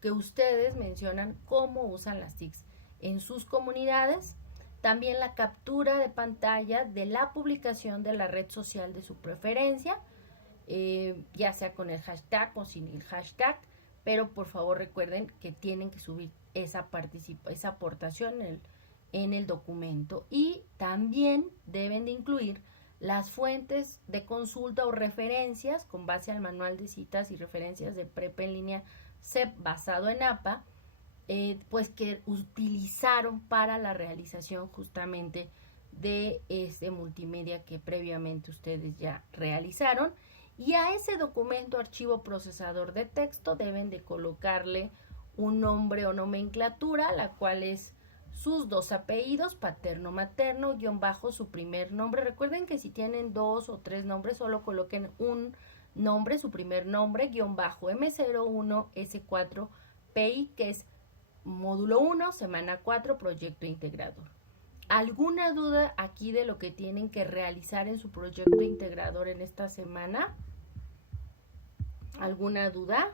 que ustedes mencionan cómo usan las TICs en sus comunidades. También la captura de pantalla de la publicación de la red social de su preferencia, ya sea con el hashtag o sin el hashtag, pero por favor recuerden que tienen que subir esa aportación en el documento, y también deben de incluir las fuentes de consulta o referencias con base al manual de citas y referencias de prepa en línea CEP basado en APA, pues que utilizaron para la realización justamente de este multimedia que previamente ustedes ya realizaron. Y a ese documento, archivo, procesador de texto, deben de colocarle un nombre o nomenclatura, la cual es sus dos apellidos, paterno, materno, guión bajo su primer nombre. Recuerden que si tienen 2 o 3 nombres, solo coloquen un nombre, su primer nombre, guión bajo M01 S4 PI, que es módulo 1, semana 4, proyecto integrador. ¿Alguna duda aquí de lo que tienen que realizar en su proyecto integrador en esta semana? ¿Alguna duda?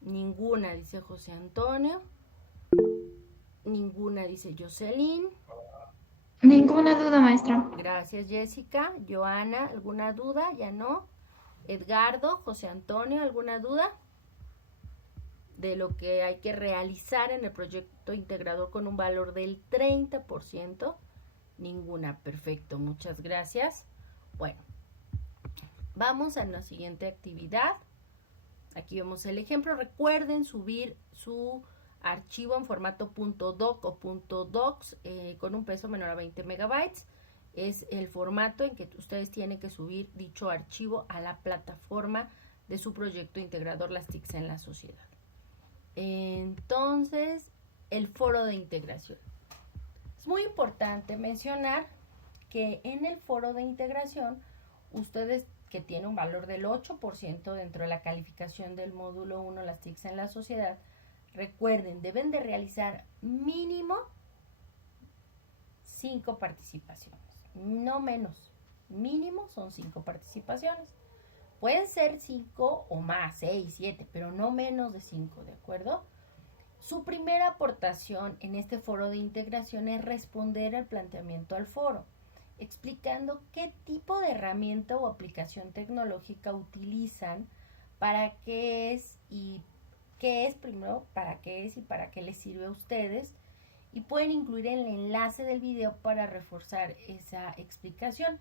Ninguna, dice José Antonio. Ninguna, dice Jocelyn. Ninguna duda, maestra. Gracias, Jessica. Joana, ¿alguna duda? Ya no. Edgardo, José Antonio, ¿alguna duda de lo que hay que realizar en el proyecto integrador con un valor del 30%? Ninguna. Perfecto, muchas gracias. Bueno, vamos a la siguiente actividad. Aquí vemos el ejemplo. Recuerden subir su archivo en formato .doc o .docs con un peso menor a 20 megabytes. Es el formato en que ustedes tienen que subir dicho archivo a la plataforma de su proyecto integrador Las TICs en la Sociedad. Entonces, el foro de integración. Es muy importante mencionar que en el foro de integración, ustedes que tiene un valor del 8% dentro de la calificación del módulo 1, las TICs en la sociedad, recuerden, deben de realizar mínimo 5 participaciones, no menos, mínimo son 5 participaciones. Pueden ser 5 o más, 6, 7, pero no menos de 5, ¿de acuerdo? Su primera aportación en este foro de integración es responder al planteamiento al foro, explicando qué tipo de herramienta o aplicación tecnológica utilizan, para qué es y qué es primero, para qué es y para qué les sirve a ustedes, y pueden incluir el enlace del video para reforzar esa explicación.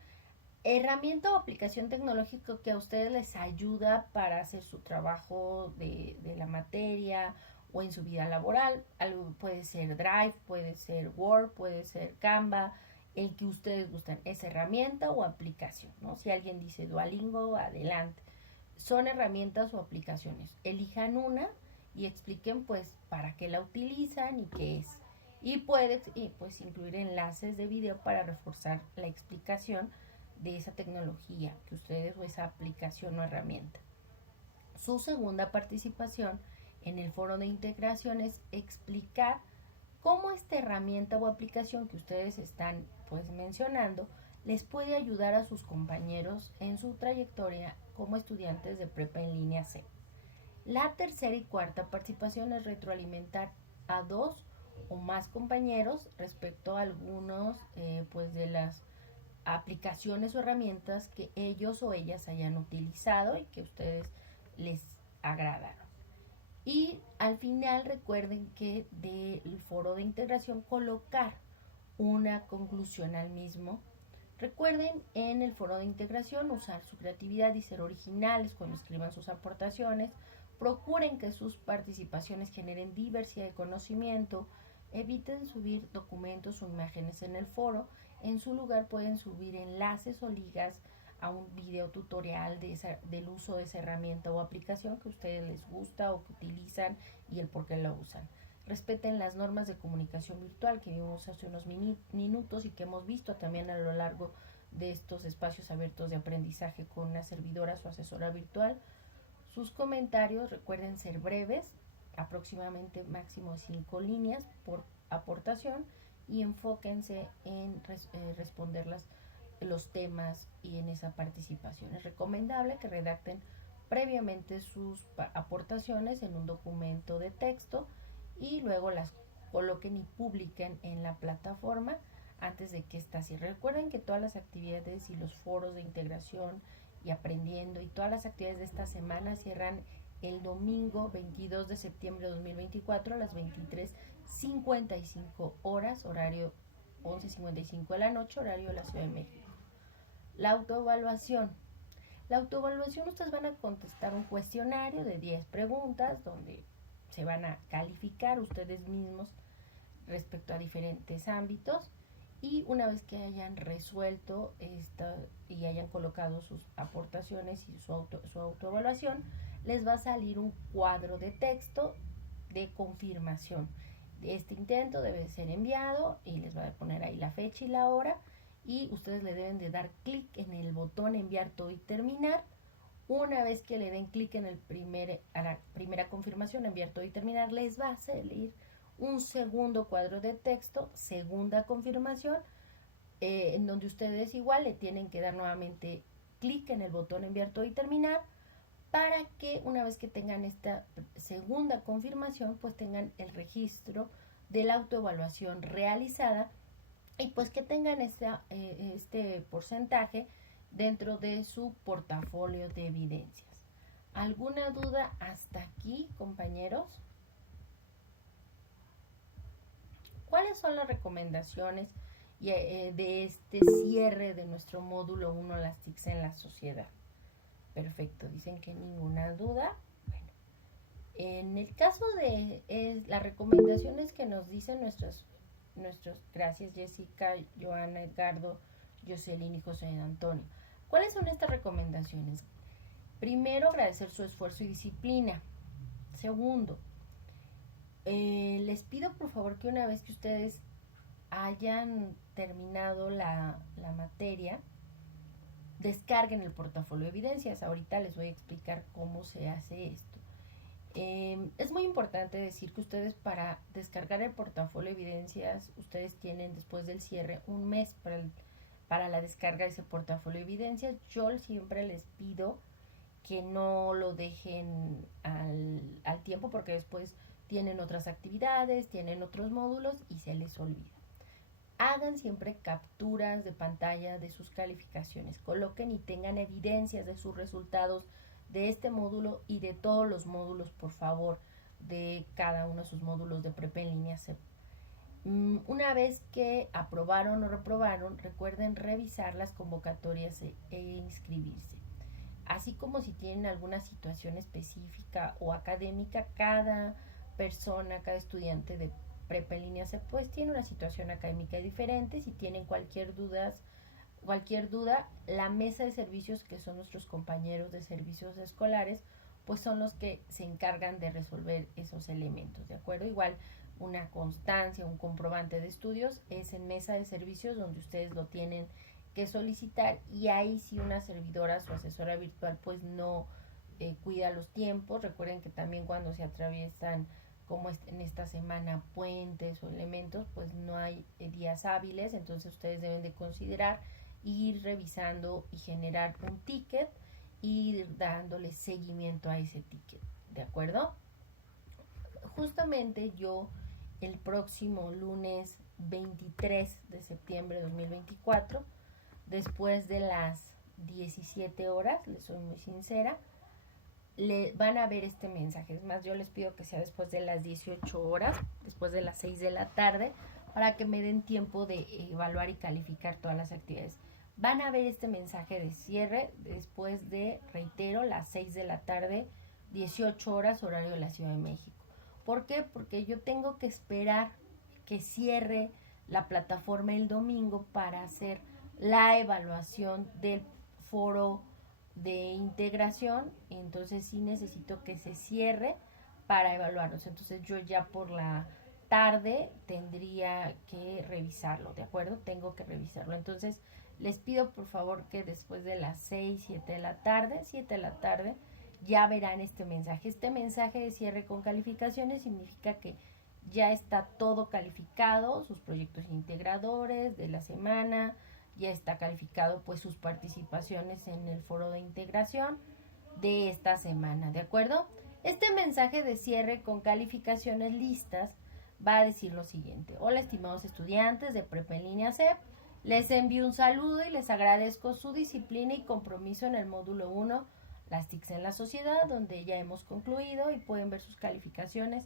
Herramienta o aplicación tecnológica que a ustedes les ayuda para hacer su trabajo de la materia o en su vida laboral. Algo puede ser Drive, puede ser Word, puede ser Canva, el que ustedes gustan, es herramienta o aplicación, ¿no? Si alguien dice Duolingo, adelante. Son herramientas o aplicaciones. Elijan una y expliquen pues para qué la utilizan y qué es. Y puedes pues incluir enlaces de video para reforzar la explicación de esa tecnología que ustedes o esa aplicación o herramienta. Su segunda participación en el foro de integración es explicar cómo esta herramienta o aplicación que ustedes están pues mencionando les puede ayudar a sus compañeros en su trayectoria como estudiantes de prepa en línea C. La tercera y cuarta participación es retroalimentar a 2 o más compañeros respecto a algunos pues de las aplicaciones o herramientas que ellos o ellas hayan utilizado y que a ustedes les agradaron. Y al final recuerden que del foro de integración colocar una conclusión al mismo. Recuerden en el foro de integración usar su creatividad y ser originales cuando escriban sus aportaciones. Procuren que sus participaciones generen diversidad de conocimiento. Eviten subir documentos o imágenes en el foro. En su lugar pueden subir enlaces o ligas a un video tutorial del uso de esa herramienta o aplicación que a ustedes les gusta o que utilizan y el por qué lo usan. Respeten las normas de comunicación virtual que vimos hace unos minutos y que hemos visto también a lo largo de estos espacios abiertos de aprendizaje con una servidora, su asesora virtual. Sus comentarios recuerden ser breves, aproximadamente máximo 5 líneas por aportación, y enfóquense en responder los temas y en esa participación. Es recomendable que redacten previamente sus aportaciones en un documento de texto y luego las coloquen y publiquen en la plataforma antes de que ésta cierre. Recuerden que todas las actividades y los foros de integración y aprendiendo y todas las actividades de esta semana cierran el domingo 22 de septiembre de 2024 a las 23:55 horas, horario 11:55 de la noche, horario de la Ciudad de México. La autoevaluación. La autoevaluación, ustedes van a contestar un cuestionario de 10 preguntas donde se van a calificar ustedes mismos respecto a diferentes ámbitos, y una vez que hayan resuelto y hayan colocado sus aportaciones y su autoevaluación, les va a salir un cuadro de texto de confirmación. Este intento debe ser enviado y les va a poner ahí la fecha y la hora, y ustedes le deben de dar clic en el botón enviar todo y terminar. Una vez que le den clic en a la primera confirmación, enviar todo y terminar, les va a salir un segundo cuadro de texto, segunda confirmación, en donde ustedes igual le tienen que dar nuevamente clic en el botón enviar todo y terminar, para que una vez que tengan esta segunda confirmación, pues tengan el registro de la autoevaluación realizada y pues que tengan este porcentaje dentro de su portafolio de evidencias. ¿Alguna duda hasta aquí, compañeros? ¿Cuáles son las recomendaciones de este cierre de nuestro módulo 1, las TICs en la sociedad? Perfecto, dicen que ninguna duda. Bueno, en el caso de las recomendaciones que nos dicen nuestros, gracias Jessica, Joana, Edgardo, Jocelyn y José Antonio. ¿Cuáles son estas recomendaciones? Primero, agradecer su esfuerzo y disciplina. Segundo, les pido por favor que una vez que ustedes hayan terminado la materia, descarguen el portafolio de evidencias. Ahorita les voy a explicar cómo se hace esto. Es muy importante decir que ustedes, para descargar el portafolio de evidencias, ustedes tienen después del cierre un mes para la descarga de ese portafolio de evidencias. Yo siempre les pido que no lo dejen al tiempo, porque después tienen otras actividades, tienen otros módulos y se les olvida. Hagan siempre capturas de pantalla de sus calificaciones, coloquen y tengan evidencias de sus resultados de este módulo y de todos los módulos, por favor, de cada uno de sus módulos de prepa en línea CEP. Una vez que aprobaron o reprobaron, recuerden revisar las convocatorias e inscribirse. Así como si tienen alguna situación específica o académica, cada persona, cada estudiante de prepa en línea CEP pues tiene una situación académica diferente. Si tienen cualquier duda, la mesa de servicios, que son nuestros compañeros de servicios escolares, pues son los que se encargan de resolver esos elementos, ¿de acuerdo? Igual una constancia, un comprobante de estudios es en mesa de servicios, donde ustedes lo tienen que solicitar, y ahí si una servidora, su asesora virtual, pues no cuida los tiempos. Recuerden que también cuando se atraviesan, como en esta semana, puentes o elementos, pues no hay días hábiles, entonces ustedes deben de considerar ir revisando y generar un ticket y ir dándole seguimiento a ese ticket, ¿de acuerdo? Justamente yo el próximo lunes 23 de septiembre de 2024, después de las 17 horas, les soy muy sincera, le van a ver este mensaje. Es más, yo les pido que sea después de las 18 horas, después de las 6 de la tarde, para que me den tiempo de evaluar y calificar todas las actividades. Van a ver este mensaje de cierre después de, reitero, las 6 de la tarde, 18 horas, horario de la Ciudad de México. ¿Por qué? Porque yo tengo que esperar que cierre la plataforma el domingo para hacer la evaluación del foro de integración. Entonces sí necesito que se cierre para evaluarnos. Entonces yo ya por la tarde tendría que revisarlo, ¿de acuerdo? Tengo que revisarlo. Entonces les pido por favor que después de las 6, 7 de la tarde, ya verán este mensaje. Este mensaje de cierre con calificaciones significa que ya está todo calificado, sus proyectos integradores de la semana, ya está calificado pues sus participaciones en el foro de integración de esta semana, ¿de acuerdo? Este mensaje de cierre con calificaciones listas va a decir lo siguiente: hola estimados estudiantes de prepa en línea CEP, les envío un saludo y les agradezco su disciplina y compromiso en el módulo 1, las TICs en la sociedad, donde ya hemos concluido y pueden ver sus calificaciones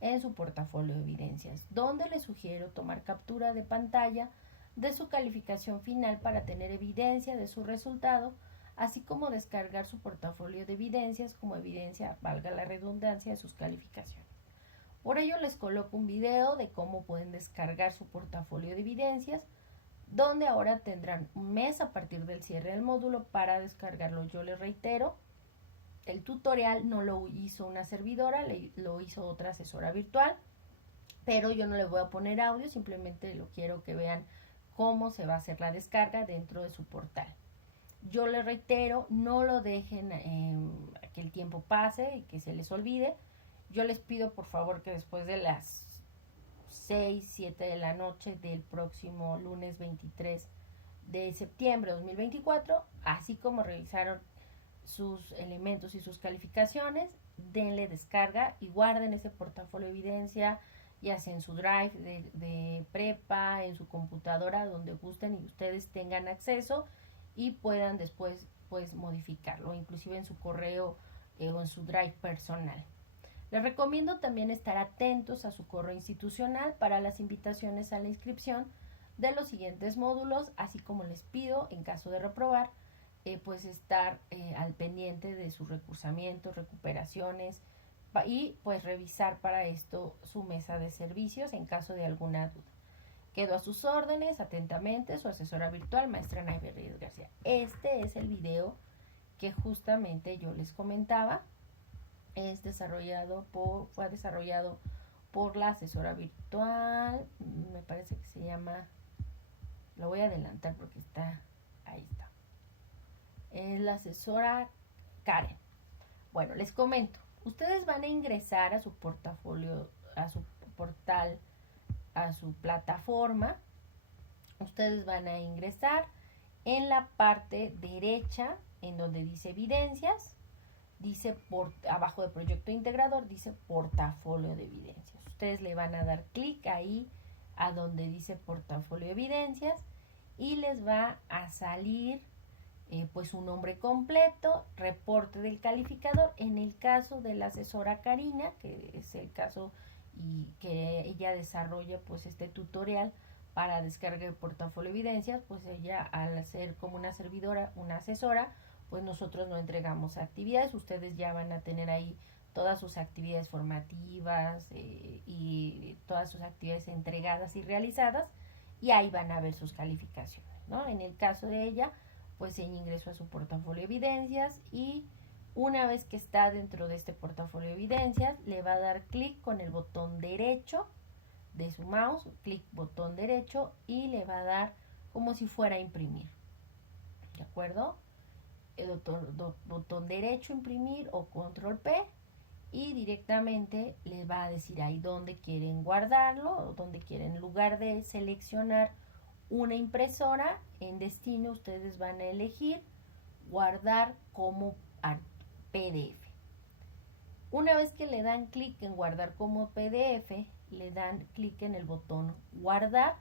en su portafolio de evidencias, donde les sugiero tomar captura de pantalla de su calificación final para tener evidencia de su resultado, así como descargar su portafolio de evidencias como evidencia, valga la redundancia, de sus calificaciones. Por ello les coloco un video de cómo pueden descargar su portafolio de evidencias, donde ahora tendrán un mes a partir del cierre del módulo para descargarlo. Yo les reitero, el tutorial no lo hizo una servidora, lo hizo otra asesora virtual, pero yo no le voy a poner audio, simplemente lo quiero que vean cómo se va a hacer la descarga dentro de su portal. Yo les reitero, no lo dejen que el tiempo pase y que se les olvide. Yo les pido por favor que después de las 6, 7 de la noche del próximo lunes 23 de septiembre de 2024, así como revisaron sus elementos y sus calificaciones, denle descarga y guarden ese portafolio de evidencia, ya sea en su drive de prepa, en su computadora, donde gusten y ustedes tengan acceso y puedan después pues modificarlo, inclusive en su correo o en su drive personal. Les recomiendo también estar atentos a su correo institucional para las invitaciones a la inscripción de los siguientes módulos, así como les pido, en caso de reprobar, pues estar al pendiente de sus recursamientos, recuperaciones y pues revisar para esto su mesa de servicios en caso de alguna duda. Quedo a sus órdenes, atentamente, su asesora virtual, maestra Naive Reyes García. Este es el video que justamente yo les comentaba. Fue desarrollado por la asesora virtual, me parece que se llama, lo voy a adelantar porque está, ahí está, es la asesora Karen. Bueno, les comento, ustedes van a ingresar a su portafolio, a su portal, a su plataforma. Ustedes van a ingresar en la parte derecha, en donde dice evidencias, dice abajo de proyecto integrador, dice portafolio de evidencias. Ustedes le van a dar clic ahí a donde dice portafolio de evidencias y les va a salir pues su nombre completo, reporte del calificador. En el caso de la asesora Karina, que es el caso y que ella desarrolla pues este tutorial para descargar el portafolio de evidencias, pues ella, al ser como una servidora, una asesora, pues nosotros no entregamos actividades. Ustedes ya van a tener ahí todas sus actividades formativas y todas sus actividades entregadas y realizadas, y ahí van a ver sus calificaciones, ¿no? En el caso de ella, pues ella ingresó a su portafolio de evidencias y una vez que está dentro de este portafolio de evidencias, le va a dar clic con el botón derecho de su mouse, clic botón derecho, y le va a dar como si fuera a imprimir, ¿de acuerdo? El botón derecho, imprimir, o control P, y directamente les va a decir ahí dónde quieren guardarlo, dónde quieren. En lugar de seleccionar una impresora, en destino ustedes van a elegir guardar como PDF. Una vez que le dan clic en guardar como PDF, le dan clic en el botón guardar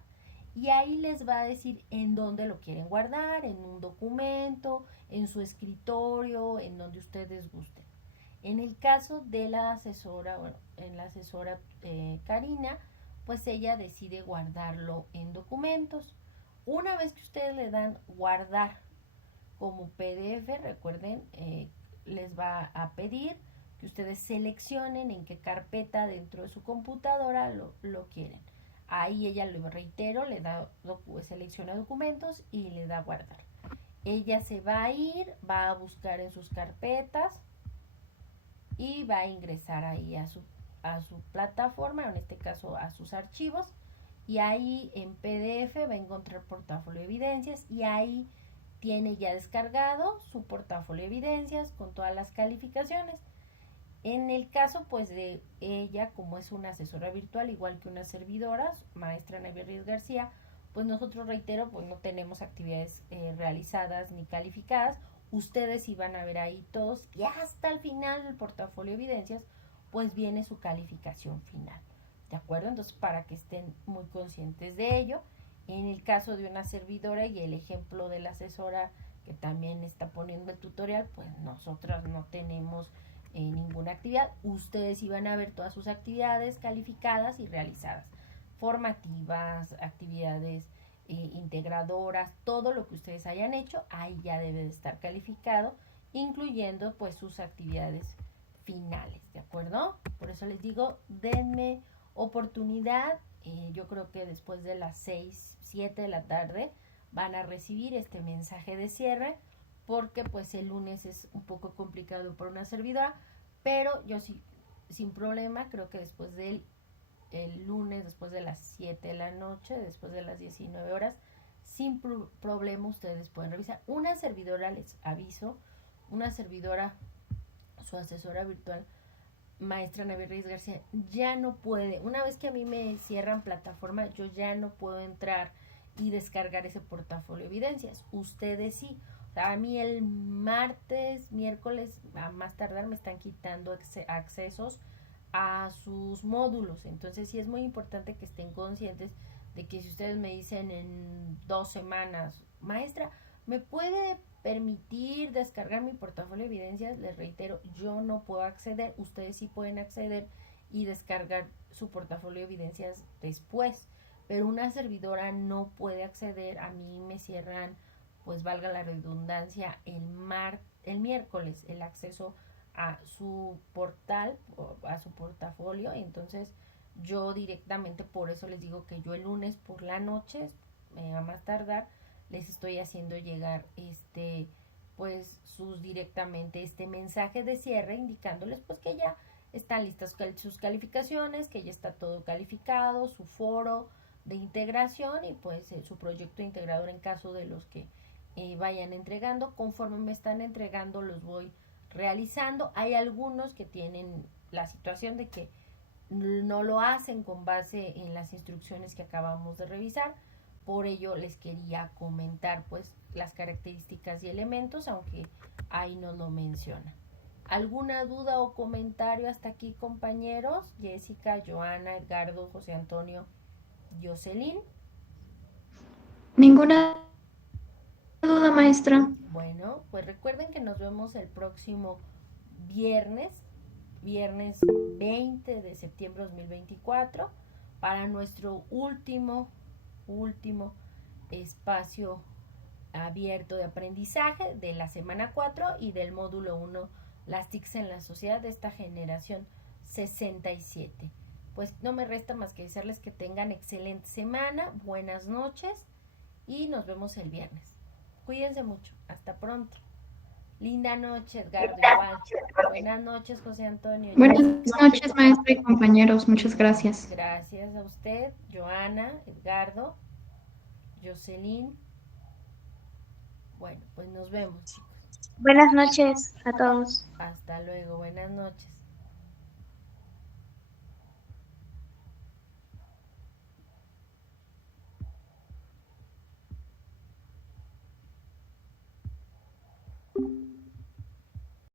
y ahí les va a decir en dónde lo quieren guardar, en un documento, en su escritorio, en donde ustedes gusten. En el caso de la asesora, bueno, en la asesora Karina, pues ella decide guardarlo en documentos. Una vez que ustedes le dan guardar como PDF, recuerden, les va a pedir que ustedes seleccionen en qué carpeta dentro de su computadora lo quieren. Ahí ella, lo reitero, le da, selecciona documentos y le da guardar. Ella se va a ir, va a buscar en sus carpetas y va a ingresar ahí a su plataforma, en este caso a sus archivos, y ahí en PDF va a encontrar portafolio de evidencias y ahí tiene ya descargado su portafolio de evidencias con todas las calificaciones. En el caso pues de ella, como es una asesora virtual, igual que una servidora, maestra Ana Ruiz García, pues nosotros, reitero, pues no tenemos actividades realizadas ni calificadas. Ustedes iban a ver ahí todos y hasta el final del portafolio de evidencias pues viene su calificación final, ¿de acuerdo? Entonces, para que estén muy conscientes de ello. En el caso de una servidora y el ejemplo de la asesora que también está poniendo el tutorial, pues nosotras no tenemos ninguna actividad. Ustedes iban a ver todas sus actividades calificadas y realizadas, formativas, actividades integradoras, todo lo que ustedes hayan hecho, ahí ya debe de estar calificado, incluyendo pues sus actividades finales, ¿de acuerdo? Por eso les digo, denme oportunidad. Yo creo que después de las 6, 7 de la tarde van a recibir este mensaje de cierre, porque pues el lunes es un poco complicado por una servidora, pero yo sí, sin problema, creo que después del el lunes, después de las 7 de la noche, después de las 19 horas, sin problema ustedes pueden revisar. Una servidora, les aviso, una servidora, su asesora virtual, maestra Ana Ruiz García, ya no puede, una vez que a mí me cierran plataforma, yo ya no puedo entrar y descargar ese portafolio de evidencias. Ustedes sí. O sea, a mí el martes, miércoles, a más tardar, me están quitando accesos a sus módulos. Entonces sí es muy importante que estén conscientes de que si ustedes me dicen en 2 semanas, maestra, ¿me puede permitir descargar mi portafolio de evidencias? Les reitero, yo no puedo acceder. Ustedes sí pueden acceder y descargar su portafolio de evidencias después, pero una servidora no puede acceder. A mí me cierran, pues valga la redundancia, el miércoles el acceso a su portal, a su portafolio. Entonces yo directamente, por eso les digo que yo el lunes por la noche, a más tardar, les estoy haciendo llegar pues sus directamente este mensaje de cierre, indicándoles pues que ya están listas sus calificaciones, que ya está todo calificado, su foro de integración y pues su proyecto integrador en caso de los que vayan entregando. Conforme me están entregando los voy realizando. Hay algunos que tienen la situación de que no lo hacen con base en las instrucciones que acabamos de revisar. Por ello les quería comentar pues las características y elementos, aunque ahí no lo menciona. ¿Alguna duda o comentario hasta aquí, compañeros? Jessica, Joana, Edgardo, José Antonio, Jocelyn. Ninguna duda, maestra. Bueno, pues recuerden que nos vemos el próximo viernes 20 de septiembre de 2024, para nuestro último espacio abierto de aprendizaje de la semana 4 y del módulo 1, las TICs en la sociedad de esta generación 67. Pues no me resta más que desearles que tengan excelente semana, buenas noches y nos vemos el viernes. Cuídense mucho, hasta pronto. Linda noche, Edgardo, igual. Buenas noches, José Antonio. Buenas noches, maestra y compañeros. Muchas gracias. Gracias a usted, Joana, Edgardo, Jocelyn. Bueno, pues nos vemos, chicos. Buenas noches a todos. Hasta luego, buenas noches.